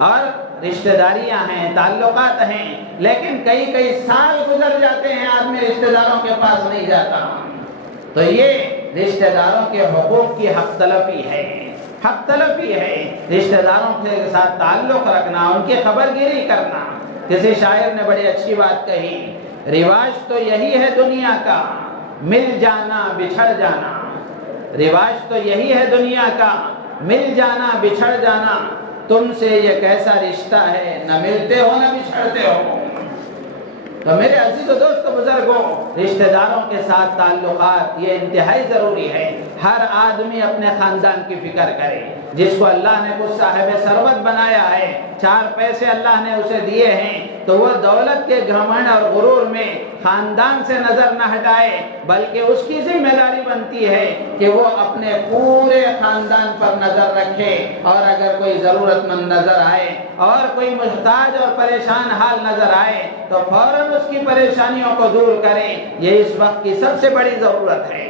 اور رشتہ داریاں ہیں، تعلقات ہیں، لیکن کئی سال گزر جاتے ہیں آدمی رشتہ داروں کے پاس نہیں جاتا، تو یہ رشتہ داروں کے حقوق کی حق تلفی ہے، حق تلفی ہے۔ رشتہ داروں کے ساتھ تعلق رکھنا، ان کی خبر گیری کرنا۔ کسی شاعر نے بڑی اچھی بات کہی، رواج تو یہی ہے دنیا کا، مل جانا بچھڑ جانا، رواج تو یہی ہے دنیا کا، مل جانا بچھڑ جانا، تم سے یہ کیسا رشتہ ہے، نہ ملتے ہو نہ بچھڑتے ہو۔ تو میرے عزیز و دوست بزرگوں، رشتہ داروں کے ساتھ تعلقات یہ انتہائی ضروری ہے۔ ہر آدمی اپنے خاندان کی فکر کرے۔ جس کو اللہ نے کچھ صاحب ثروت بنایا ہے، 4 پیسے اللہ نے اسے دیے ہیں، تو وہ دولت کے گھمنڈ اور غرور میں خاندان سے نظر نہ ہٹائے، بلکہ اس کی ذمہ داری بنتی ہے کہ وہ اپنے پورے خاندان پر نظر رکھے، اور اگر کوئی ضرورت مند نظر آئے اور کوئی محتاج اور پریشان حال نظر آئے تو فوراً اس کی پریشانیوں کو دور کرے۔ یہ اس وقت کی سب سے بڑی ضرورت ہے۔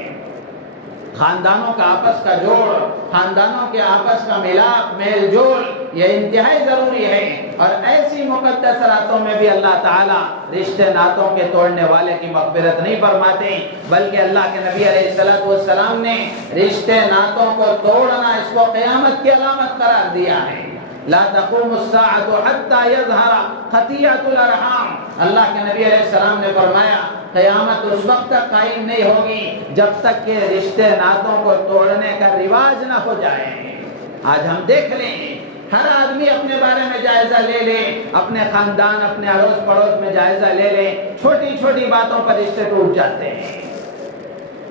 خاندانوں کا آپس کا جوڑ، خاندانوں کے آپس کا ملاپ میل جول، یہ انتہائی ضروری ہے۔ اور ایسی مقدس راتوں میں بھی اللہ تعالیٰ رشتے ناتوں کے توڑنے والے کی مغفرت نہیں فرماتے، بلکہ اللہ کے نبی علیہ السلام نے رشتے ناتوں کو توڑنا اس کو قیامت کی علامت قرار دیا ہے۔ لا تقوم الساعة حتى يظهر خطيئة الارحام، اللہ کے نبی علیہ السلام نے فرمایا قیامت اس وقت تک قائم نہیں ہوگی جب تک کہ رشتے ناتوں کو توڑنے کا رواج نہ ہو جائے۔ آج ہم دیکھ لیں، ہر آدمی اپنے بارے میں جائزہ لے لے، اپنے خاندان اپنے اڑوس پڑوس میں جائزہ لے لے، چھوٹی چھوٹی باتوں پر رشتے ٹوٹ جاتے ہیں۔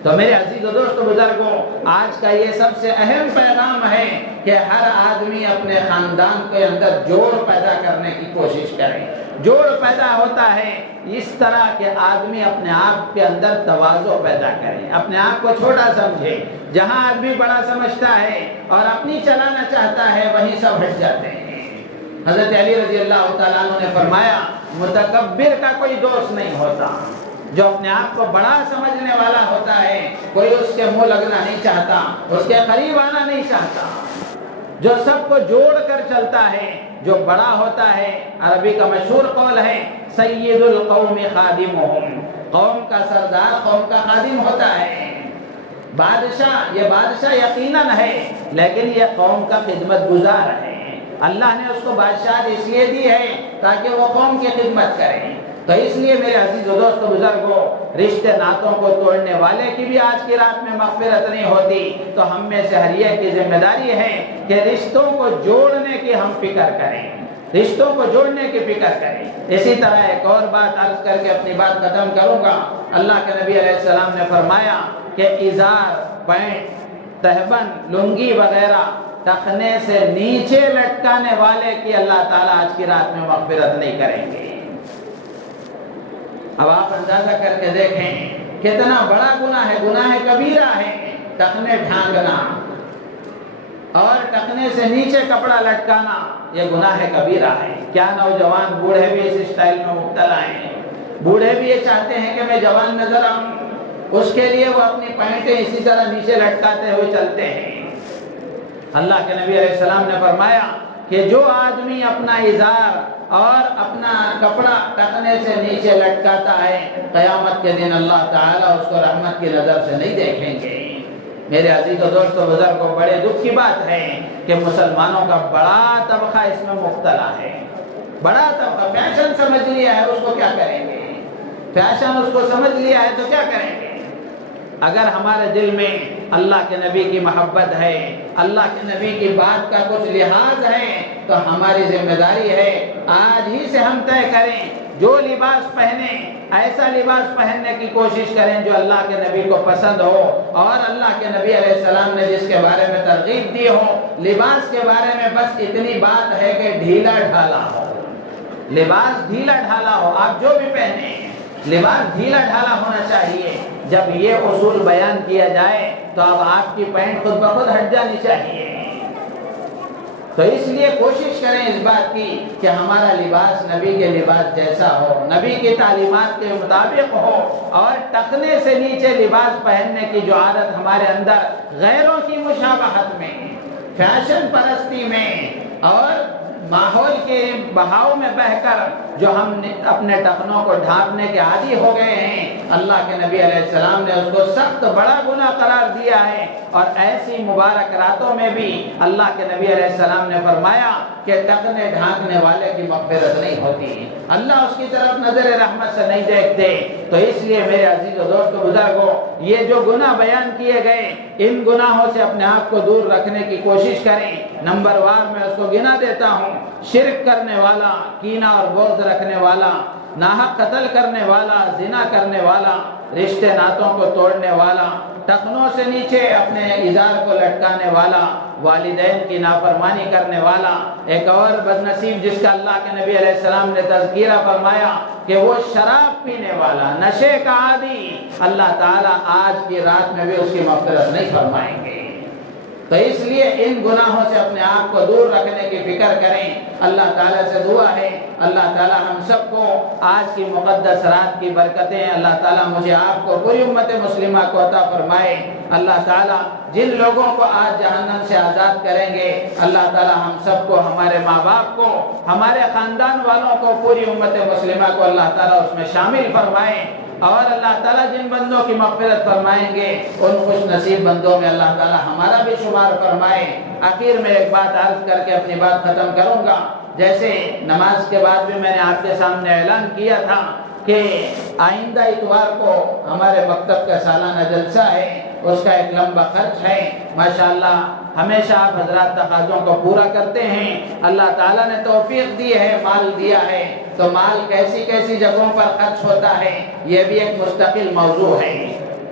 تو میرے عزیز و دوست بزرگوں، آج کا یہ سب سے اہم پیغام ہے کہ ہر آدمی اپنے خاندان کے اندر جوڑ پیدا کرنے کی کوشش کرے۔ جوڑ پیدا ہوتا ہے اس طرح کہ آدمی اپنے آپ کے اندر تواضع پیدا کرے، اپنے آپ کو چھوٹا سمجھے۔ جہاں آدمی بڑا سمجھتا ہے اور اپنی چلانا چاہتا ہے، وہیں سب ہٹ جاتے ہیں۔ حضرت علی رضی اللہ تعالیٰ عنہ نے فرمایا متکبر کا کوئی دوست نہیں ہوتا، جو اپنے آپ کو بڑا سمجھنے والا ہوتا ہے کوئی اس کے منہ لگنا نہیں چاہتا، اس کے قریب آنا نہیں چاہتا۔ جو سب کو جوڑ کر چلتا ہے، جو بڑا ہوتا ہے، عربی کا مشہور قول ہے سید القوم خادمہم، قوم کا سردار قوم کا خادم ہوتا ہے۔ بادشاہ، یہ بادشاہ یقیناً ہے، لیکن یہ قوم کا خدمت گزار ہے۔ اللہ نے اس کو بادشاہت اس لیے دی ہے تاکہ وہ قوم کی خدمت کرے۔ تو اس لیے میرے عزیز و دوست بزرگوں، رشتے ناتوں کو توڑنے والے کی بھی آج کی رات میں مغفرت نہیں ہوتی، تو ہم میں سے ہر ایک کی ذمہ داری ہے کہ رشتوں کو جوڑنے کی ہم فکر کریں، رشتوں کو جوڑنے کی فکر کریں۔ اسی طرح ایک اور بات عرض کر کے اپنی بات ختم کروں گا۔ اللہ کے نبی علیہ السلام نے فرمایا کہ ازار، پینٹ، تہبند، لنگی وغیرہ ٹخنے سے نیچے لٹکانے والے کی اللہ تعالیٰ آج کی رات میں مغفرت نہیں کریں گے۔ اب آپ اندازہ کر کے دیکھیں کتنا بڑا گناہ ہے، گناہ کبیرہ ہے ٹخنے ڈھانگنا اور ٹخنے سے نیچے کپڑا لٹکانا، یہ گناہ کبیرہ ہے۔ کیا نوجوان بوڑھے بھی اس اسٹائل میں مبتلا ہیں؟ بوڑھے بھی یہ چاہتے ہیں کہ میں جوان نظر آؤں، اس کے لیے وہ اپنی پینٹیں اسی طرح نیچے لٹکاتے ہوئے چلتے ہیں۔ اللہ کے نبی علیہ السلام نے فرمایا کہ جو آدمی اپنا ازار اور اپنا کپڑا ٹخنے سے نیچے لٹکاتا ہے، قیامت کے دن اللہ تعالیٰ اس کو رحمت کی نظر سے نہیں دیکھیں گے۔ میرے عزیز و دوستو بزرگوں، بڑے دکھ کی بات ہے کہ مسلمانوں کا بڑا طبقہ اس میں مبتلا ہے۔ بڑا طبقہ فیشن سمجھ لیا ہے، اس کو کیا کریں گے؟ فیشن اس کو سمجھ لیا ہے تو کیا کریں گے؟ اگر ہمارے دل میں اللہ کے نبی کی محبت ہے، اللہ کے نبی کی بات کا کچھ لحاظ ہے، تو ہماری ذمہ داری ہے آج ہی سے ہم طے کریں، جو لباس پہنے ایسا لباس پہننے کی کوشش کریں جو اللہ کے نبی کو پسند ہو، اور اللہ کے نبی علیہ السلام نے جس کے بارے میں ترغیب دی ہو۔ لباس کے بارے میں بس اتنی بات ہے کہ ڈھیلا ڈھالا ہو، لباس ڈھیلا ڈھالا ہو، آپ جو بھی پہنے لباس ڈھیلا ڈھالا ہونا چاہیے۔ جب یہ اصول بیان کیا جائے تو اب آپ کی پینٹ خود بخود ہٹ جانی چاہیے۔ تو اس لیے کوشش کریں اس بات کی کہ ہمارا لباس نبی کے لباس جیسا ہو، نبی کی تعلیمات کے مطابق ہو، اور ٹخنے سے نیچے لباس پہننے کی جو عادت ہمارے اندر غیروں کی مشابہت میں، فیشن پرستی میں اور ماحول کے بہاؤ میں بہہ کر جو ہم نے اپنے ٹخنوں کو ڈھانپنے کے عادی ہو گئے ہیں، اللہ کے نبی علیہ السلام نے اس کو سخت بڑا گناہ قرار دیا ہے۔ اور ایسی مبارک راتوں میں بھی اللہ کے نبی علیہ السلام نے فرمایا کہ ٹخنے ڈھانکنے والے کی مغفرت نہیں ہوتی، اللہ اس کی طرف نظر رحمت سے نہیں دیکھتے۔ تو اس لیے میرے عزیز و دوست بزرگوں، یہ جو گناہ بیان کیے گئے، ان گناہوں سے اپنے آپ کو دور رکھنے کی کوشش کریں۔ نمبر وار میں اس کو گنا دیتا ہوں: شرک کرنے والا، کینہ اور بغض رکھنے والا، ناحق قتل کرنے والا، زنا کرنے والا، رشتے ناتوں کو توڑنے والا، ٹخنوں سے نیچے اپنے ازار کو لٹکانے والا، والدین کی نافرمانی کرنے والا، ایک اور بدنصیب جس کا اللہ کے نبی علیہ السلام نے تذکیرہ فرمایا کہ وہ شراب پینے والا، نشے کا عادی، اللہ تعالیٰ آج کی رات میں بھی اس کی مغفرت نہیں فرمائیں گے۔ تو اس لیے ان گناہوں سے اپنے آپ کو دور رکھنے کی فکر کریں۔ اللہ تعالیٰ سے دعا ہے اللہ تعالیٰ ہم سب کو آج کی مقدس رات کی برکتیں اللہ تعالیٰ مجھے آپ کو پوری امت مسلمہ کو عطا فرمائے۔ اللہ تعالیٰ جن لوگوں کو آج جہنم سے آزاد کریں گے، اللہ تعالیٰ ہم سب کو، ہمارے ماں باپ کو، ہمارے خاندان والوں کو، پوری امت مسلمہ کو اللہ تعالیٰ اس میں شامل فرمائے۔ اور اللہ تعالیٰ جن بندوں کی مغفرت فرمائیں گے ان خوش نصیب بندوں میں اللہ تعالیٰ ہمارا بھی شمار فرمائے۔ آخر میں ایک بات عرض کر کے اپنی بات ختم کروں گا۔ جیسے نماز کے بعد بھی میں نے آپ کے سامنے اعلان کیا تھا کہ آئندہ اتوار کو ہمارے مکتب کا سالانہ جلسہ ہے، اس کا ایک لمبا خرچ ہے۔ ماشاءاللہ ہمیشہ آپ حضرات تقاضوں کو پورا کرتے ہیں، اللہ تعالیٰ نے توفیق دی ہے، مال دیا ہے، تو مال کیسی کیسی جگہوں پر خرچ ہوتا ہے یہ بھی ایک مستقل موضوع ہے۔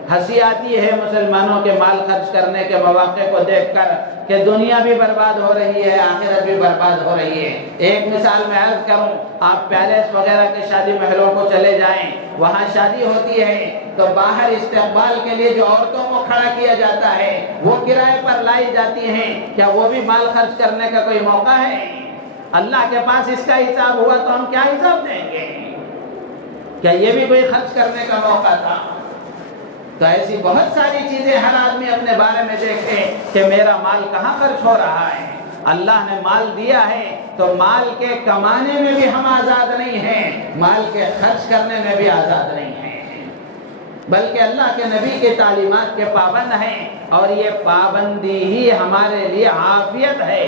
ہنسی آتی ہے مسلمانوں کے مال خرچ کرنے کے مواقع کو دیکھ کر کہ دنیا بھی برباد ہو رہی ہے، آخرت بھی برباد ہو رہی ہے۔ ایک مثال میں عرض کروں، آپ پیلس وغیرہ کے شادی محلوں کو چلے جائیں، وہاں شادی ہوتی ہے تو باہر استقبال کے لیے جو عورتوں کو کھڑا کیا جاتا ہے وہ کرائے پر لائی جاتی ہیں، کیا وہ بھی مال خرچ کرنے کا کوئی موقع ہے؟ اللہ کے پاس اس کا حساب ہوا تو ہم کیا حساب دیں گے؟ کیا یہ بھی کوئی خرچ کرنے کا موقع تھا؟ تو ایسی بہت ساری چیزیں ہر آدمی اپنے بارے میں دیکھے کہ میرا مال کہاں خرچ ہو رہا ہے۔ اللہ نے مال دیا ہے تو مال کے کمانے میں بھی ہم آزاد نہیں ہیں، مال کے خرچ کرنے میں بھی آزاد نہیں ہیں، بلکہ اللہ کے نبی کے تعلیمات کے پابند ہیں، اور یہ پابندی ہی ہمارے لیے عافیت ہے،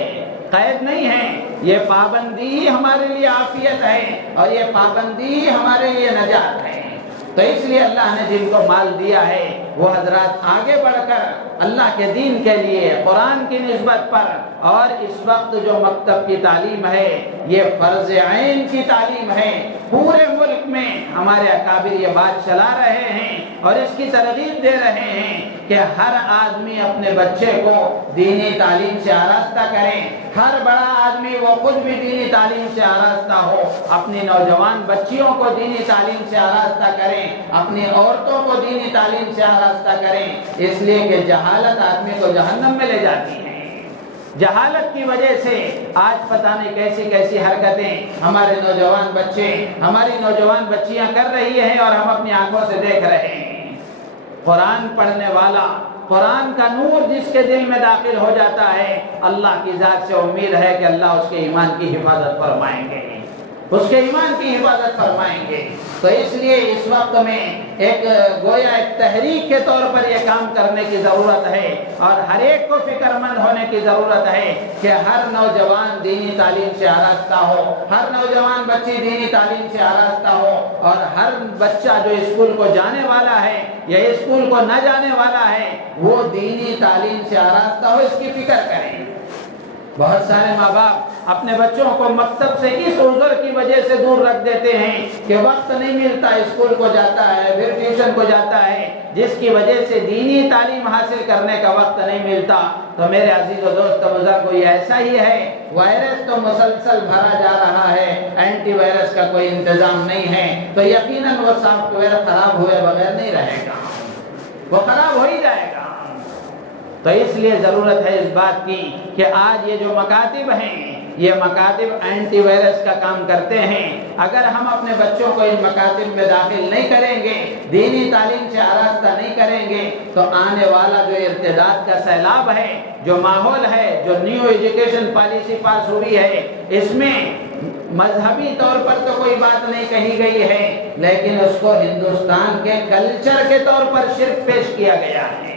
قید نہیں ہے۔ یہ پابندی ہی ہمارے لیے عافیت ہے، اور یہ پابندی ہی ہمارے لیے نجات ہے۔ تو اس لیے اللہ نے جن کو مال دیا ہے وہ حضرات آگے بڑھ کر اللہ کے دین کے لیے، قرآن کی نسبت پر، اور اس وقت جو مکتب کی تعلیم ہے یہ فرض عین کی تعلیم ہے۔ پورے ملک میں ہمارے اکابر یہ بات چلا رہے ہیں اور اس کی ترغیب دے رہے ہیں کہ ہر آدمی اپنے بچے کو دینی تعلیم سے آراستہ کرے، ہر بڑا آدمی وہ خود بھی دینی تعلیم سے آراستہ ہو، اپنی نوجوان بچیوں کو دینی تعلیم سے آراستہ کریں، اپنی عورتوں کو دینی تعلیم سے آراستہ کریں، اس لیے کہ جہالت آدمی کو جہنم میں لے جاتی ہے۔ جہالت کی وجہ سے آج پتہ نہیں کیسی کیسی حرکتیں ہمارے نوجوان بچے، ہماری نوجوان بچیاں کر رہی ہیں اور ہم اپنی آنکھوں سے دیکھ رہے ہیں۔ قرآن پڑھنے والا، قرآن کا نور جس کے دل میں داخل ہو جاتا ہے، اللہ کی ذات سے امید ہے کہ اللہ اس کے ایمان کی حفاظت فرمائیں گے، اس کے ایمان کی حفاظت فرمائیں گے۔ تو اس لیے اس وقت میں ایک گویا ایک تحریک کے طور پر یہ کام کرنے کی ضرورت ہے، اور ہر ایک کو فکر مند ہونے کی ضرورت ہے کہ ہر نوجوان دینی تعلیم سے آراستہ ہو، ہر نوجوان بچی دینی تعلیم سے آراستہ ہو، اور ہر بچہ جو اسکول کو جانے والا ہے یا اسکول کو نہ جانے والا ہے وہ دینی تعلیم سے آراستہ ہو، اس کی فکر کریں۔ بہت سارے ماں باپ اپنے بچوں کو مکتب سے اس عذر کی وجہ سے دور رکھ دیتے ہیں کہ وقت نہیں ملتا، اسکول کو جاتا ہے، پھر ٹیوشن کو جاتا ہے، جس کی وجہ سے دینی تعلیم حاصل کرنے کا وقت نہیں ملتا۔ تو میرے عزیز و دوست بزرگو یہ ایسا ہی ہے، وائرس تو مسلسل بھرا جا رہا ہے، اینٹی وائرس کا کوئی انتظام نہیں ہے، تو یقیناً وہ سافٹ ویئر خراب ہوئے بغیر نہیں رہے گا، وہ خراب ہو ہی جائے گا۔ تو اس لیے ضرورت ہے اس بات کی کہ آج یہ جو مکاتب ہیں یہ مکاتب اینٹی وائرس کا کام کرتے ہیں. اگر ہم اپنے بچوں کو ان مکاتب میں داخل نہیں کریں گے، دینی تعلیم سے آراستہ نہیں کریں گے، تو آنے والا جو ارتداد کا سیلاب ہے، جو ماحول ہے، جو نیو ایجوکیشن پالیسی پاس ہوئی ہے، اس میں مذہبی طور پر تو کوئی بات نہیں کہی گئی ہے، لیکن اس کو ہندوستان کے کلچر کے طور پر شرک پیش کیا گیا ہے.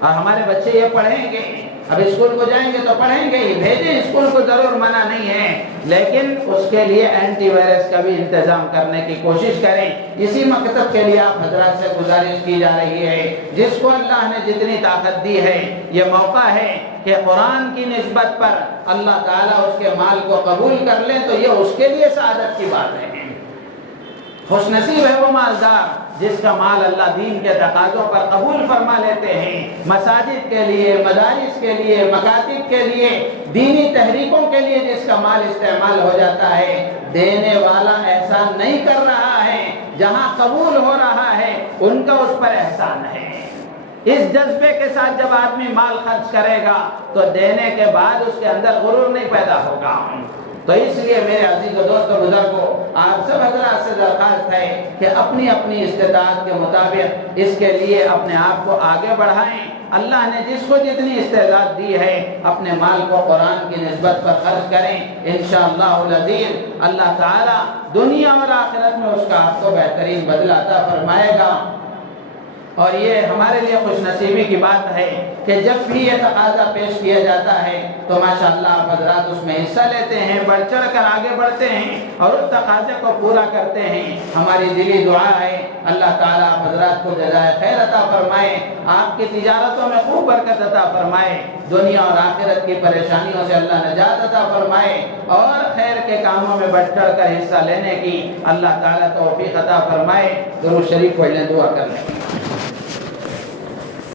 اور ہمارے بچے یہ پڑھیں گے، اب اسکول کو جائیں گے تو پڑھیں گے ہی، بھیجیں اسکول کو ضرور منع نہیں ہے، لیکن اس کے لیے اینٹی وائرس کا بھی انتظام کرنے کی کوشش کریں. اسی مکتب کے لیے آپ حضرات سے گزارش کی جا رہی ہے، جس کو اللہ نے جتنی طاقت دی ہے، یہ موقع ہے کہ قرآن کی نسبت پر اللہ تعالیٰ اس کے مال کو قبول کر لیں تو یہ اس کے لیے سعادت کی بات ہے. خوش نصیب ہے وہ مالدار جس کا مال اللہ دین کے تقاضوں پر قبول فرما لیتے ہیں. مساجد کے لیے، مدارس کے لیے، مکاتب کے لیے، دینی تحریکوں کے لیے جس کا مال استعمال ہو جاتا ہے، دینے والا احسان نہیں کر رہا ہے، جہاں قبول ہو رہا ہے ان کا اس پر احسان ہے. اس جذبے کے ساتھ جب آدمی مال خرچ کرے گا تو دینے کے بعد اس کے اندر غرور نہیں پیدا ہوگا. تو اس لیے میرے عزیز و دوست و بزرگوں، آپ سب حضرات سے درخواست ہے کہ اپنی اپنی استطاعت کے مطابق اس کے لیے اپنے آپ کو آگے بڑھائیں. اللہ نے جس کو جتنی استعداد دی ہے اپنے مال کو قرآن کی نسبت پر خرچ کریں. انشاءاللہ العزیز اللہ تعالی دنیا اور آخرت میں اس کا آپ کو بہترین بدلہ عطا فرمائے گا. اور یہ ہمارے لیے خوش نصیبی کی بات ہے کہ جب بھی یہ تقاضا پیش کیا جاتا ہے تو ماشاءاللہ آپ حضرات اس میں حصہ لیتے ہیں، بڑھ چڑھ کر آگے بڑھتے ہیں اور اس تقاضے کو پورا کرتے ہیں. ہماری دلی دعا ہے اللہ تعالیٰ آپ حضرات کو جزائے خیر عطا فرمائے، آپ کی تجارتوں میں خوب برکت عطا فرمائے، دنیا اور آخرت کی پریشانیوں سے اللہ نجات عطا فرمائے، اور خیر کے کاموں میں بڑھ چڑھ کر حصہ لینے کی اللہ تعالیٰ توفیق عطا فرمائے. درود شریف پڑھ لیں، دعا کر لیں.